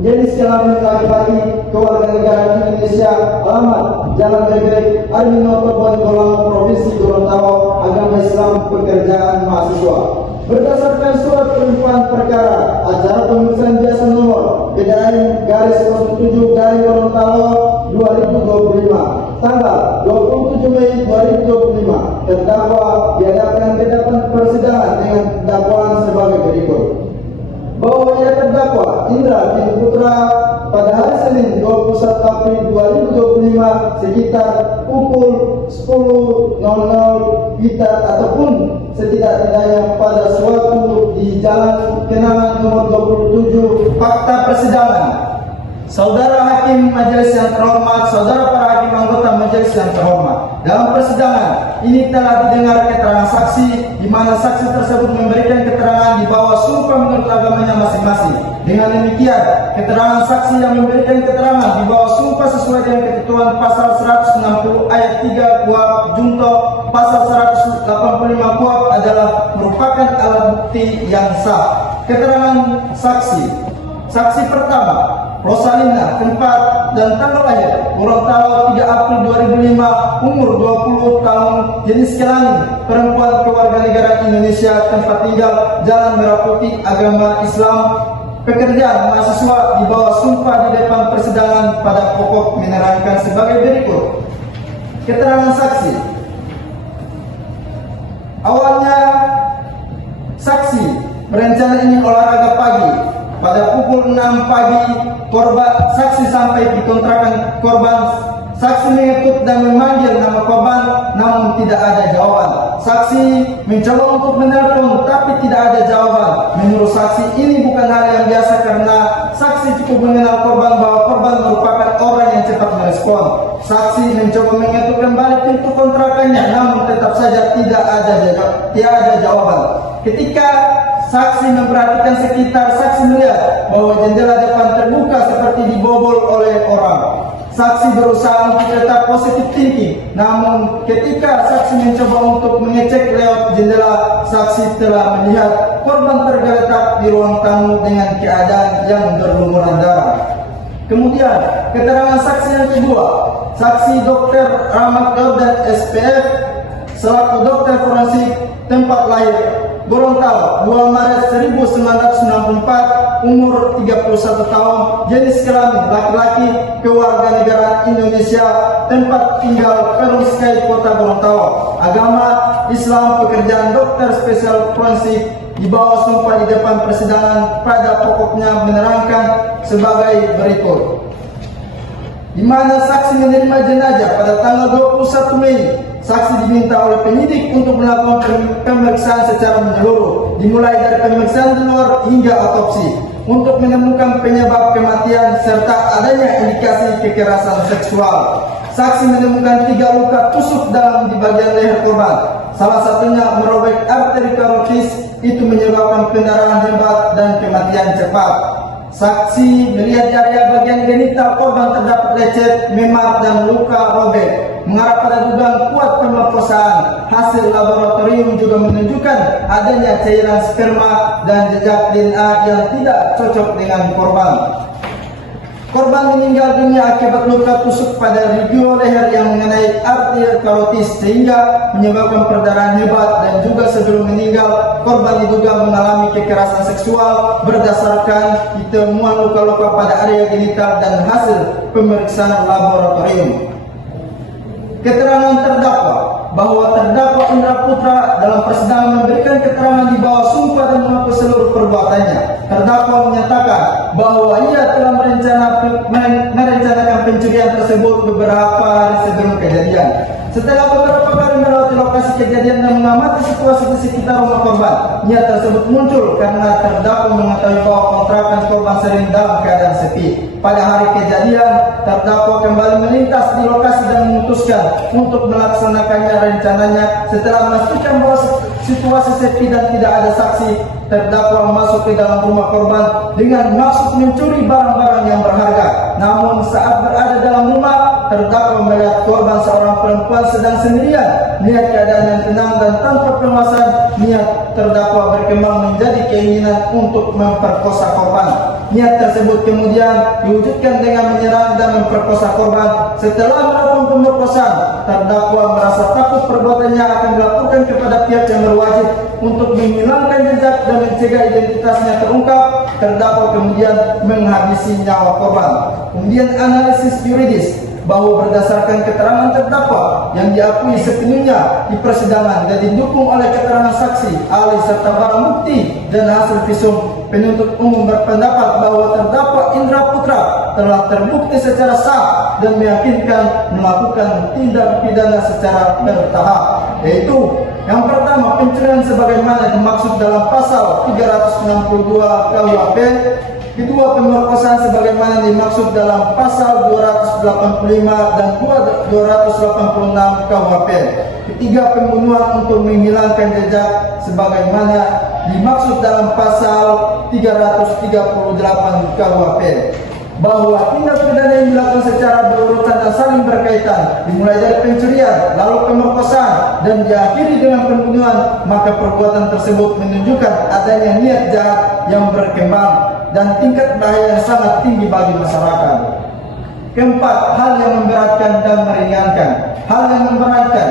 Jenis kelamin laki-laki, kewarganegaraan Indonesia, alamat Jalan Bebek, Arminoto Bolango, Provinsi Gorontalo, agama Islam, pekerjaan mahasiswa. Berdasarkan surat penuntutan perkara acara pemeriksaan biasa nomor PDM garis 07 garing Gorontalo 2025 tanggal 27 Mei 2025, terdakwa dihadapkan ke depan persidangan dengan dakwaan sebagai berikut. Bahwa ia terdakwa Indra bin Putra pada hari Senin 21 April 2025 sekitar pukul 10.00 WITA ataupun setidak-tidaknya pada suatu di Jalan Kenangan nomor 27 fakta persidangan. Saudara hakim majelis yang terhormat, saudara para hakim anggota majelis yang terhormat, dalam persidangan ini telah didengar keterangan saksi di mana saksi tersebut memberikan keterangan di bawah sumpah menurut agamanya masing-masing. Dengan demikian, keterangan saksi yang memberikan keterangan di bawah sumpah sesuai dengan ketentuan pasal 160 ayat 3 KUHP junto pasal 185 KUHP adalah merupakan alat bukti yang sah. Keterangan saksi. Saksi pertama, Rosalina, tempat dan tanggal lahir Gorontalo 3 April 2005, umur 20 tahun, jenis kelamin perempuan, kewarganegaraan Indonesia, tempat tinggal Jalan Merah Putih, agama Islam. pekerjaan mahasiswa di bawah sumpah di depan persidangan pada pokok menerangkan sebagai berikut. Keterangan saksi. Awalnya saksi berencana ingin olahraga pagi. Pada pukul 6 pagi saksi sampai di kontrakan korban. Saksi mengetuk dan memanggil nama korban, namun tidak ada jawaban. Saksi mencoba untuk menelpon, tapi tidak ada jawaban. Menurut saksi, ini bukan hal yang biasa karena saksi cukup mengenal korban bahwa korban merupakan orang yang cepat merespon. Saksi mencoba mengetuk kembali pintu kontrakannya, namun tetap saja tidak ada jawaban. Ketika saksi memperhatikan sekitar, saksi melihat bahwa jendela depan terbuka seperti dibobol oleh orang. Saksi berusaha untuk tetap positif thinking, namun ketika saksi mencoba untuk mengecek lewat jendela, saksi telah melihat korban tergeletak di ruang tamu dengan keadaan yang berlumuran darah. Kemudian, keterangan saksi yang kedua, saksi Dr. Rahmat dan SPF selaku dokter forensik tempat lahir Gorontalo 2 Maret 1994, umur 31 tahun, jenis kelamin laki-laki, kewarganegaraan Indonesia, tempat tinggal Perumskai, Kota Gorontalo, agama Islam, pekerjaan dokter spesial forensik, di bawah sumpah di depan persidangan pada pokoknya menerangkan sebagai berikut. Di mana saksi menerima jenazah pada tanggal 21 Mei, saksi diminta oleh penyidik untuk melakukan pemeriksaan secara menyeluruh, dimulai dari pemeriksaan di luar hingga otopsi, untuk menemukan penyebab kematian serta adanya indikasi kekerasan seksual. Saksi menemukan 3 luka tusuk dalam di bagian leher korban. Salah satunya merobek arteri karotis, itu menyebabkan pendarahan hebat dan kematian cepat. Saksi melihat di area bagian genital korban terdapat lecet, memar, dan luka robek, mengarah pada dugaan kuat pemerkosaan. Hasil laboratorium juga menunjukkan adanya cairan sperma dan jejak DNA yang tidak cocok dengan korban. Korban meninggal dunia akibat luka tusuk pada regio leher yang mengenai arteri karotis sehingga menyebabkan perdarahan hebat, dan juga sebelum meninggal korban diduga mengalami kekerasan seksual berdasarkan ditemuan luka-luka pada area genital dan hasil pemeriksaan laboratorium. Keterangan terdakwa bahwa terdakwa Indra Putra dalam persidangan memberikan keterangan di bawah sumpah dan mengaku seluruh perbuatannya. Terdakwa menyatakan bahwa ia telah merencanakan pencurian tersebut beberapa hari sebelum kejadian. Setelah beberapa kali melewati lokasi kejadian dan mengamati situasi di sekitar rumah korban, niat tersebut muncul karena terdakwa mengetahui bahwa kontrakan korban sering dalam keadaan sepi. Pada hari kejadian, terdakwa kembali melintas di lokasi dan memutuskan untuk melaksanakannya rencananya. Setelah memastikan bahwa situasi sepi dan tidak ada saksi, terdakwa masuk ke dalam rumah korban dengan maksud mencuri barang-barang yang berharga. Namun saat berada dalam rumah, terdakwa melihat korban seorang perempuan sedang sendirian. Niat keadaan yang tenang dan tanpa penguasaan, niat terdakwa berkembang menjadi keinginan untuk memperkosa korban. Niat tersebut kemudian diwujudkan dengan menyerang dan memperkosa korban. Setelah melakukan pemerkosaan, terdakwa merasa takut perbuatannya akan dilakukan kepada pihak yang berwajib untuk menghilangkan jejak dan mencegah identitasnya terungkap. Terdakwa kemudian menghabisi nyawa korban. Kemudian analisis yuridis bahwa berdasarkan keterangan terdakwa yang diakui sepenuhnya di persidangan dan didukung oleh keterangan saksi, ahli serta barang bukti dan hasil visum, penuntut umum berpendapat bahwa terdakwa Indra Putra telah terbukti secara sah dan meyakinkan melakukan tindak pidana secara bertahap, yaitu yang pertama, pencurian sebagaimana dimaksud dalam pasal 362 KUHP. Kedua, pemerkosaan sebagaimana dimaksud dalam pasal 285 dan 286 KUHP. Ketiga, pembunuhan untuk menghilangkan jejak sebagaimana dimaksud dalam pasal 338 KUHP. Bahwa tindak pidana yang dilakukan secara berurutan dan saling berkaitan, dimulai dari pencurian, lalu pemerkosaan, dan diakhiri dengan pembunuhan, maka perbuatan tersebut menunjukkan adanya niat jahat yang berkembang dan tingkat bahaya yang sangat tinggi bagi masyarakat. Keempat, hal yang memberatkan dan meringankan. Hal yang memberatkan,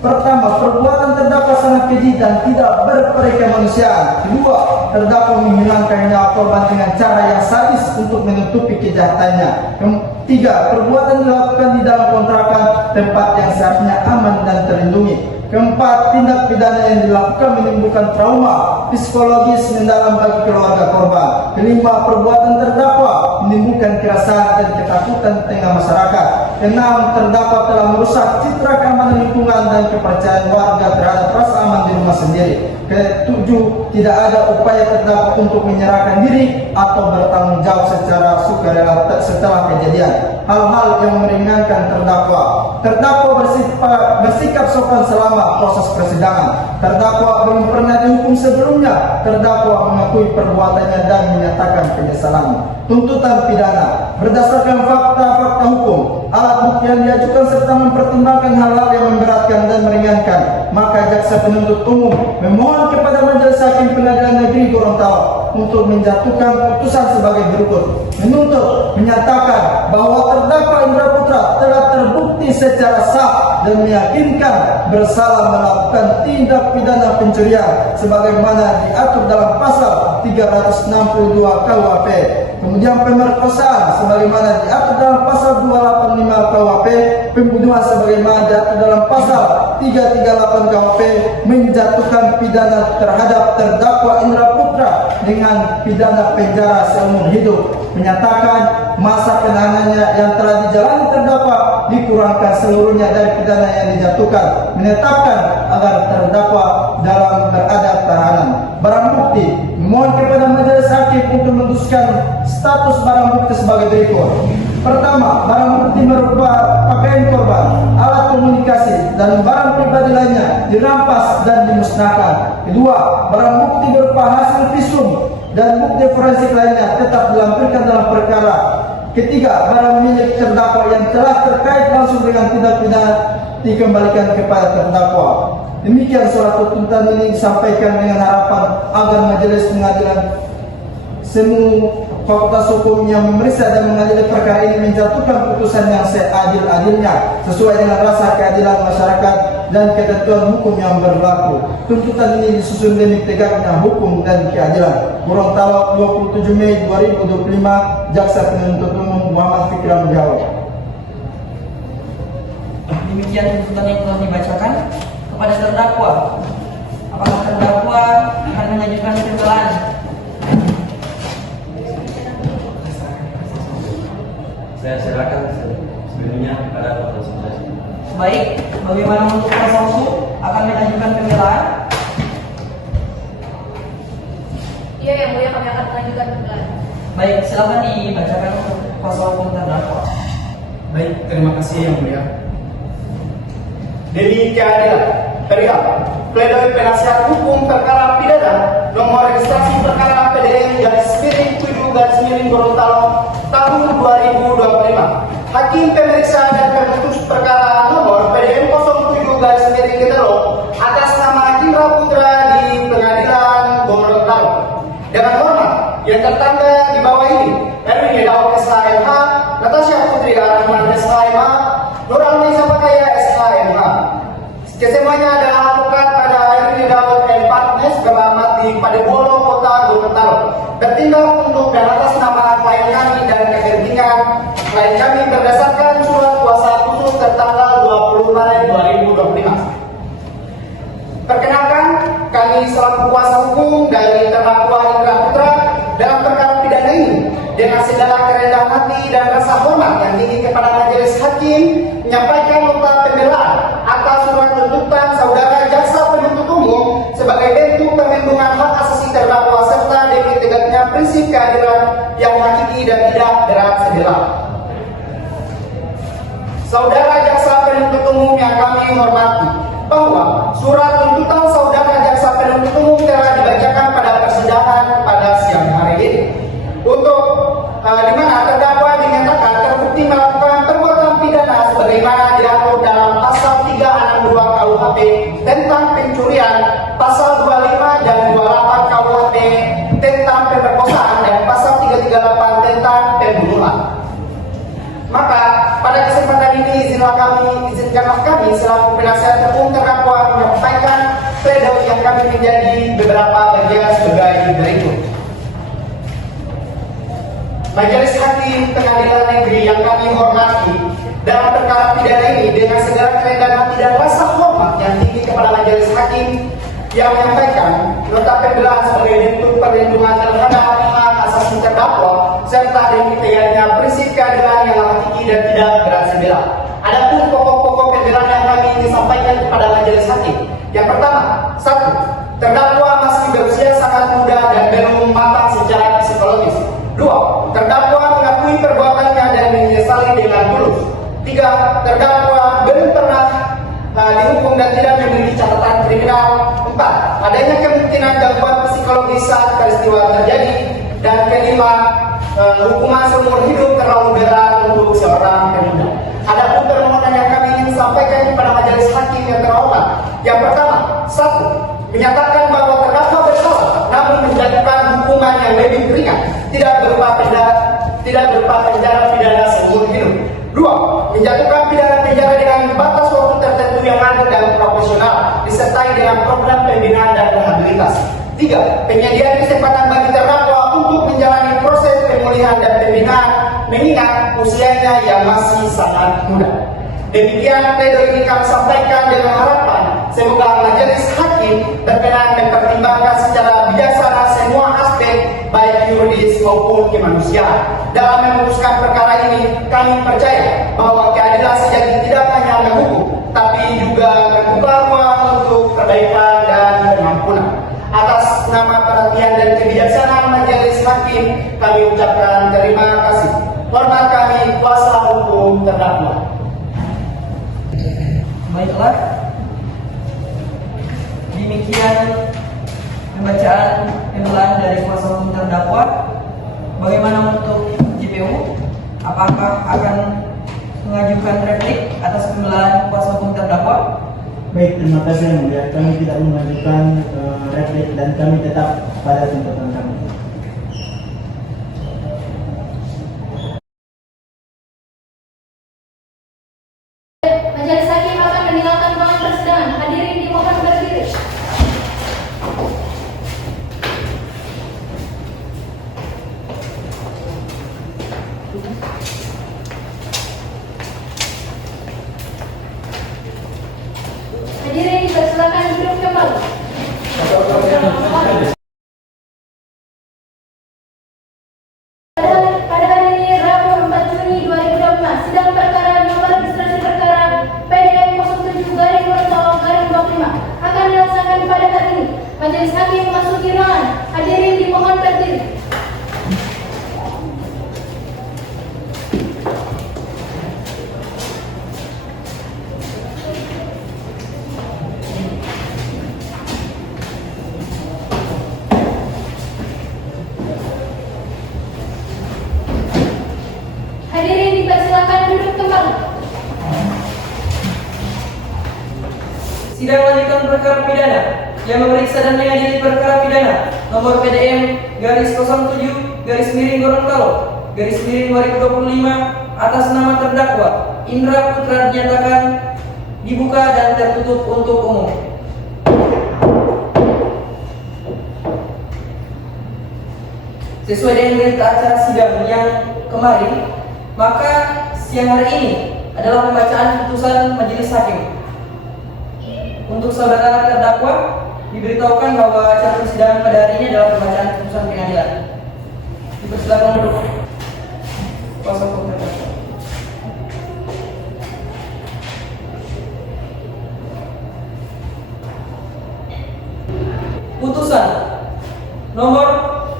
pertama, perbuatan terdakwa sangat tindakan keji dan tidak berperkemanusiaan. Kedua, terdakwa menghilangkan nyawa korban dengan cara yang sadis untuk menutupi kejahatannya. Ketiga, perbuatan dilakukan di dalam kontrakan tempat yang seharusnya aman dan terlindungi. Keempat, tindak pidana yang dilakukan menimbulkan trauma psikologis mendalam bagi keluarga korban. Kelima, perbuatan terdakwa menimbulkan keresahan dan ketakutan di tengah masyarakat. Keenam, terdakwa telah merusak citra keamanan lingkungan dan kepercayaan warga terhadap rasa aman di rumah sendiri. Ketujuh, tidak ada upaya terdakwa untuk menyerahkan diri atau bertanggung jawab secara sukarela setelah kejadian. Hal-hal yang meringankan terdakwa. Terdakwa bersikap sopan selama proses persidangan. Terdakwa belum pernah dihukum sebelumnya. Terdakwa mengakui perbuatannya dan menyatakan penyesalannya. Tuntutan pidana berdasarkan fakta-fakta hukum, alat bukti yang diajukan serta mempertimbangkan hal-hal yang memberatkan dan meringankan, maka jaksa penuntut umum memohon kepada Majelis Hakim Pengadilan Negeri Gorontalo untuk menjatuhkan putusan sebagai berikut. Menuntut menyatakan bahwa terdakwa Indra Putra telah terbukti secara sah dan meyakinkan bersalah melakukan tindak pidana pencurian sebagaimana diatur dalam pasal 362 KUHP. Kemudian pemerkosaan sebagaimana diatur dalam pasal 285 KUHP, pembunuhan sebagaimana diatur dalam pasal 338 KUHP, menjatuhkan pidana terhadap terdakwa Indra Putra dengan pidana penjara seumur hidup, menyatakan masa penahanannya yang telah dijalani terdakwa dikurangkan seluruhnya dari pidana yang dijatuhkan, menetapkan agar terdakwa dalam berada tahanan. Barang bukti memohon kepada Majelis Hakim untuk memutuskan status barang bukti sebagai berikut. Pertama, barang bukti berupa pakaian korban, alat komunikasi, dan barang pribadi lainnya dirampas dan dimusnahkan. Kedua, barang bukti berupa hasil visum dan bukti forensik lainnya tetap dilampirkan dalam perkara. Ketiga, barang milik terdakwa yang telah terkait langsung dengan tindak pidana dikembalikan kepada terdakwa. Demikian surat tuntutan ini disampaikan dengan harapan agar Majelis Pengadilan semua fakultas hukum yang memeriksa dan mengadili perkara ini menjatuhkan putusan yang seadil-adilnya sesuai dengan rasa keadilan masyarakat dan ketentuan hukum yang berlaku. Tuntutan ini disusun demi tegaknya hukum dan keadilan. Gorontalo, 27 Mei 2025, Jaksa Penuntut Umum Muhammad Fikram menjawab. Demikian tuntutan yang telah dibacakan kepada terdakwa. Apakah terdakwa akan mengajukan pembelaan? Saya serahkan sebelumnya kepada Bapak Sekjen. Baik, bagaimana untuk kuasa hukum akan mengajukan pembelaan? Iya, yang mulia, kami akan mengajukan pembelaan. Baik, silakan dibacakan untuk kuasa hukum terdakwa. Baik, terima kasih yang mulia. Demi keadilan, perihal pledoi penasihat hukum perkara pidana nomor registrasi perkara PDN /7 Gorontalo tahun 2025. Hakim pemeriksa dan pemutus perkara nomor PDN 07 atas nama Indra Putra di Pengadilan Gorontalo. Dengan hormat yang tertanda di bawah ini, Erwin Daud SHMH, Natasha Putri Arahman SHMH, Nurani Sapakaya SHMH. Kesemuanya adalah advokat pada Erwin Daud and Partners beralamat di Padebolo, Kota Gorontalo. Bertindak untuk dan atas nama klien kami dan kepentingan klien kami berdasarkan surat kuasa khusus tertanggal 20 Maret 2025. Perkenalkan, kami selaku kuasa hukum dari terdakwa Indra Putra dalam perkara pidana ini dengan segala kerendahan hati dan rasa hormat yang tinggi kepada Majelis Hakim menyampaikan nota pembelaan atas surat tuntutan saudara jaksa penuntut umum sebagai bentuk perlindungan hak asasi terdakwa serta demi tegaknya prinsip keadilan yang hakiki dan tidak berat sebelah. Saudara jaksa penuntut umum yang kami hormati, bahwa surat tuntutan saudara jaksa penuntut umum telah dibacakan pada persidangan pada siang hari ini. Untuk di mana terdakwa dinyatakan terbukti melakukan perbuatan pidana sebagaimana diatur dalam pasal 362 KUHP tentang pencurian, pasal 25 dan 28 KUHP tentang pemerkosaan dan pasal 338 tentang pembunuhan. Maka pada kesempatan ini izinkanlah kami selaku penasihat hukum terdakwa menyampaikan pledoi menjadi beberapa bagian sebagai berikut. Majelis Hakim Pengadilan Negeri yang kami hormati, dalam perkara pidana ini dengan segala kerendahan hati dan rasa hormat yang tinggi kepada Majelis Hakim yang menyampaikan nota pembelaan sebagai bentuk perlindungan terhadap hak asasi terdakwa serta demikiannya prinsip keadilan yang hakiki dan tidak berasa bela. Adapun pokok-pokok pembelaan yang kami ingin sampaikan kepada Majelis Hakim. Yang pertama, 1. Terdakwa masih berusia sangat muda dan belum matang secara psikologis. 2. Terdakwa mengakui perbuatannya dan menyesali dengan tulus. 3. Terdakwa belum pernah dihukum dan tidak memiliki catatan kriminal. 4. Adanya kemungkinan gangguan psikologis saat peristiwa terjadi. Dan kelima, hukuman seumur hidup terlalu berat untuk seorang pemuda. Adapun permohonan yang kami ingin sampaikan kepada Majelis Hakim yang terhormat. Yang pertama, 1. Menyatakan bahwa terdakwa bersalah, namun menjatuhkan hukuman yang lebih ringan, tidak berupa penjara pidana seumur hidup. 2. Menjatuhkan pidana penjara dengan batas waktu tertentu yang adil dan proporsional, disertai dengan program pembinaan dan rehabilitasi. 3. Penyediaan kesempatan bagi terdakwa untuk menjalani proses pemulihan dan pembinaan, mengingat usianya yang masih sangat muda. Demikian pledoi ini kami sampaikan dengan harapan semoga Majelis Hakim berkenan mempertimbangkan secara bijaksana semua aspek baik yuridis maupun kemanusiaan. Dalam memutuskan perkara ini, kami percaya bahwa keadilan sejati tidak hanya menghukum, tapi juga membuka ruang untuk perbaikan dan pengampunan. Atas nama perhatian dan kebijaksanaan Majelis Hakim, kami ucapkan terima kasih. Hormat kami, kuasa hukum terdakwa. Baiklah, demikian pembacaan pembelaan dari kuasa hukum terdakwa. Bagaimana untuk JPU? Apakah akan mengajukan replik atas pembelaan kuasa hukum terdakwa? Baik, terima kasih Yang Mulia. Kami tidak mengajukan replik dan kami tetap pada tuntutan kami. Majelis Hakim akan meninggalkan ruangan persidangan. Hadirin dimohon berdiri. Hadirin dipersilakan duduk kembali. Pada hari ini Rabu 4 Juni 2025, sidang perkara nomor registrasi perkara PDM 07/25 akan dilaksanakan pada hari ini. Majelis Hakim memasuki ruangan. Hadirin dimohon berdiri. Hadirin dipersilakan duduk kembali. Sidang lanjutan perkara pidana yang memeriksa dan mengadili perkara pidana nomor PDM _7/Gorontalo/2025 atas nama terdakwa Indra Putra dinyatakan dibuka dan tertutup untuk umum. Sesuai dengan berita acara sidang yang kemarin, maka siang hari ini adalah pembacaan putusan Majelis Hakim. Untuk saudara terdakwa diberitahukan bahwa acara persidangan pada hari ini adalah pembacaan putusan pengadilan. Dipersilakan duduk. Kuasa hukum terdakwa. Putusan nomor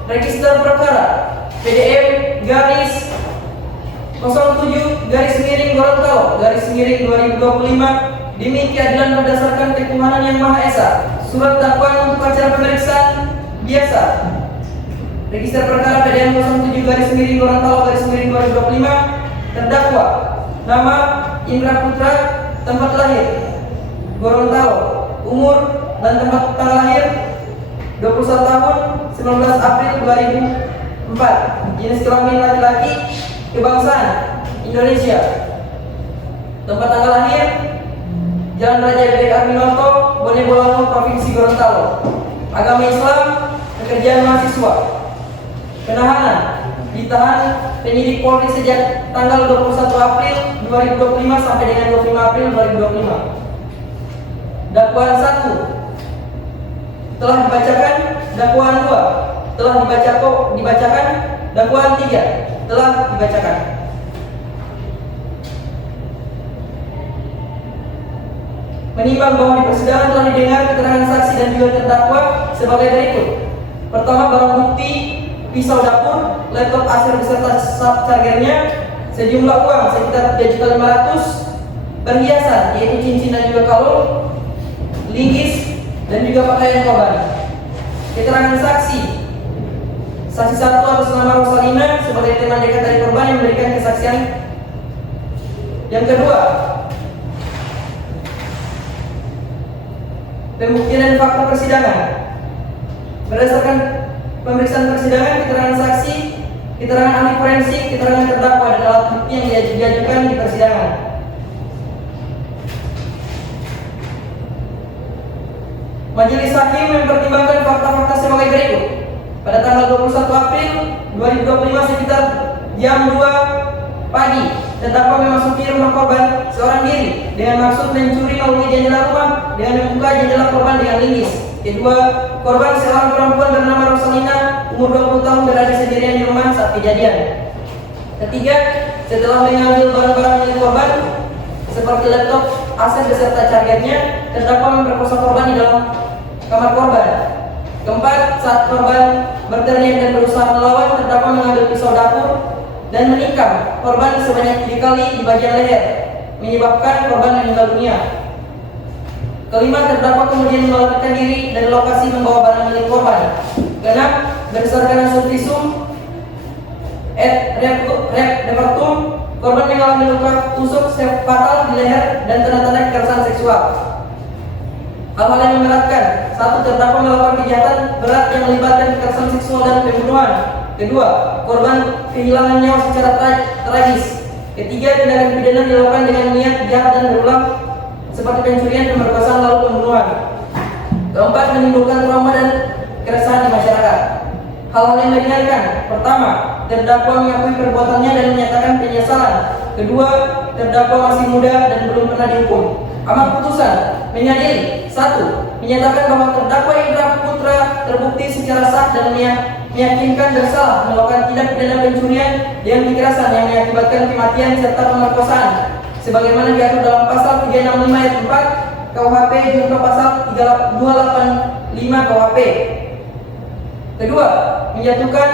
register perkara PDM _07/Gorontalo/2025 demi keadilan berdasarkan ketuhanan yang Maha Esa. Surat dakwaan untuk acara pemeriksaan biasa. Register perkara PDM 07/Gorontalo/2025. Terdakwa nama Indra Putra, tempat lahir Gorontalo, umur dan tempat tanggal lahir 21 tahun 19 April 2004, jenis kelamin laki-laki, kebangsaan Indonesia, tempat tanggal lahir Jalan Raja Bebek Arminoto, Bone Bolango, Provinsi Gorontalo. Gorontalo. Agama Islam, pekerjaan mahasiswa. Penahanan, ditahan penyidik Polri sejak tanggal 21 April 2025 sampai dengan 25 April 2025. Dakwaan 1 telah dibacakan, dakwaan 2 telah dibacakan, dakwaan 3 telah dibacakan. Menimbang bahwa di persidangan telah didengar keterangan saksi dan juga terdakwa sebagai berikut. Pertama, barang bukti pisau dapur, laptop Acer beserta chargernya, sejumlah uang sekitar 3.500.000, perhiasan yaitu cincin dan juga kalung, linggis dan juga pakaian korban. Keterangan saksi 1 atas nama Rosalina sebagai teman dekat dari korban yang memberikan kesaksian. Yang kedua, pembuktian dan fakta persidangan. Berdasarkan pemeriksaan persidangan, keterangan saksi, keterangan ahli forensik, keterangan terdakwa dan alat bukti yang diajukan di persidangan. Majelis Hakim mempertimbangkan fakta-fakta sebagai berikut. Pada tanggal 21 April 2025 sekitar jam 2 pagi, terdakwa memasuki rumah korban seorang diri dengan maksud mencuri melalui jendela rumah dengan membuka jendela korban dengan linggis. Kedua, korban seorang perempuan bernama Rosalina, umur 20 tahun, berada sendirian di rumah saat kejadian. Ketiga, setelah mengambil barang-barang milik korban seperti laptop Acer beserta chargernya, terdakwa memperkosa korban di dalam kamar korban. Keempat, saat korban berteriak dan berusaha melawan, terdakwa mengambil pisau dapur dan menikam korban sebanyak 3 kali di bagian leher, menyebabkan korban meninggal dunia. Kelima, terdakwa kemudian melarikan diri dari lokasi membawa barang milik korban. Keenam, berdasarkan hasil visum et repertum, korban mengalami luka tusuk fatal di leher dan tanda-tanda kekerasan seksual. Hal-hal yang memberatkan: 1. Terdakwa melakukan kejahatan berat yang melibatkan kekerasan seksual dan pembunuhan. Kedua, korban kehilangan nyawa secara tragis. Ketiga, tindakan pidana dilakukan dengan niat jahat dan berulang seperti pencurian, pemerkosaan, lalu pembunuhan. Keempat, menimbulkan trauma dan keresahan di masyarakat. Hal-hal yang meringankan: pertama, terdakwa mengakui perbuatannya dan menyatakan penyesalan. Kedua, terdakwa masih muda dan belum pernah dihukum. Amar putusan menyadari: 1. Menyatakan bahwa terdakwa Indra Putra terbukti secara sah dan meyakinkan bersalah melakukan tindak pidana pencurian dengan kekerasan yang mengakibatkan kematian serta pemerkosaan sebagaimana diatur dalam pasal 365 ayat 4 KUHP junto pasal 285 KUHP. Kedua, menjatuhkan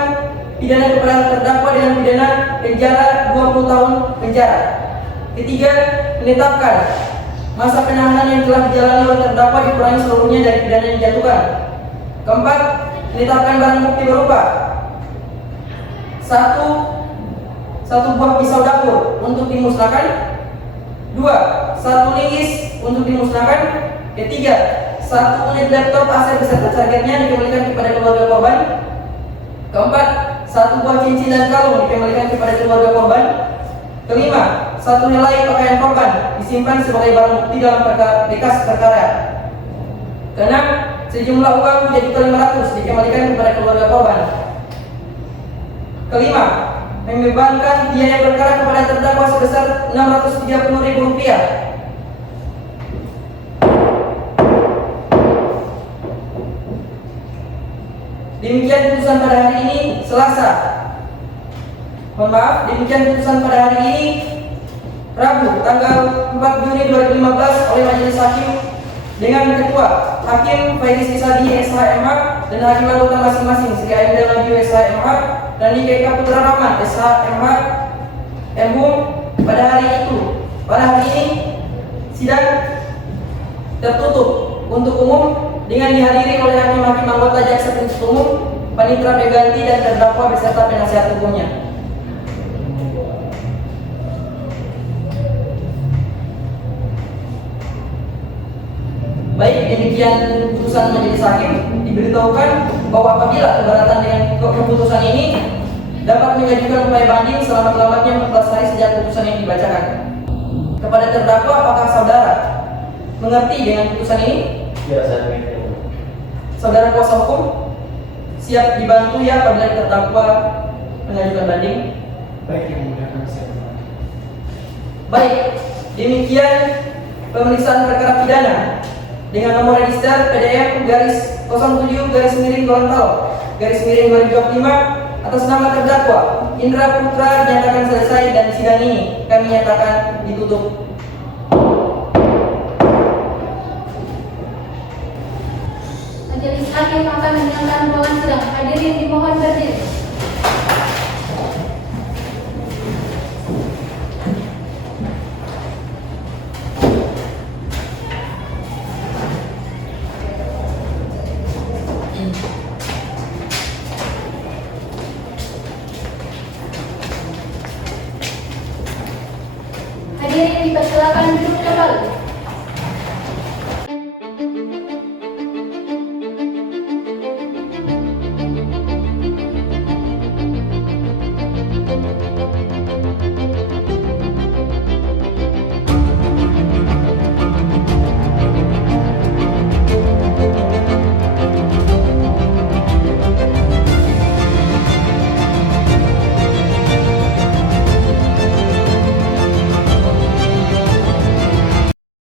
pidana kepada terdakwa dengan pidana penjara 20 tahun penjara. Ketiga, menetapkan masa penahanan yang telah dijalani oleh terdakwa dikurangi seluruhnya dari pidana yang dijatuhkan. Keempat, menetapkan barang bukti berupa: 1 buah pisau dapur untuk dimusnahkan. 2. 1 linggis untuk dimusnahkan. Ketiga, 1 unit laptop Acer beserta chargernya dikembalikan kepada keluarga korban. Keempat, 1 buah cincin dan kalung dikembalikan kepada keluarga korban. Kelima, 1 helai pakaian korban disimpan sebagai barang bukti dalam bekas perkara. Keenam, sejumlah uang 3.500.000 dikembalikan kepada keluarga korban. Kelima, membebankan biaya perkara kepada terdakwa sebesar Rp630.000. Demikian putusan pada hari ini, Selasa. Demikian putusan pada hari ini, Rabu, tanggal 4 Juni 2015 oleh Majelis Hakim dengan Ketua Hakim Fairis Isadi SHMH dan Hakim anggota masing-masing Sri Aida Nabiu SHMH dan IKK Putra Rahman SHMH MHUM. Pada hari ini sidang tertutup untuk umum dengan dihadiri oleh hakim-hakim anggota jaksa penuntut umum, panitera pengganti dan terdakwa beserta penasihat hukumnya. Baik, demikian putusan Majelis Hakim. Diberitahukan bahwa apabila keberatan dengan keputusan ini dapat mengajukan upaya banding selama-lambatnya 14 hari sejak putusan yang dibacakan. Kepada terdakwa, apakah saudara mengerti dengan putusan ini? Ya, saya mengerti. Saudara kuasa hukum siap dibantu ya apabila terdakwa mengajukan banding. Baik yang mulia, kami siap. Baik, demikian pemeriksaan perkara pidana dengan nomor register PDM garis 07 garis miring Gorontalo garis miring 2025 atas nama terdakwa Indra Putra dinyatakan selesai dan sidang ini kami nyatakan ditutup. Majelis hakim akan menyenangkan ruangan sidang. Hadirin dimohon berdiri. Hadirin dipersilakan duduk kembali.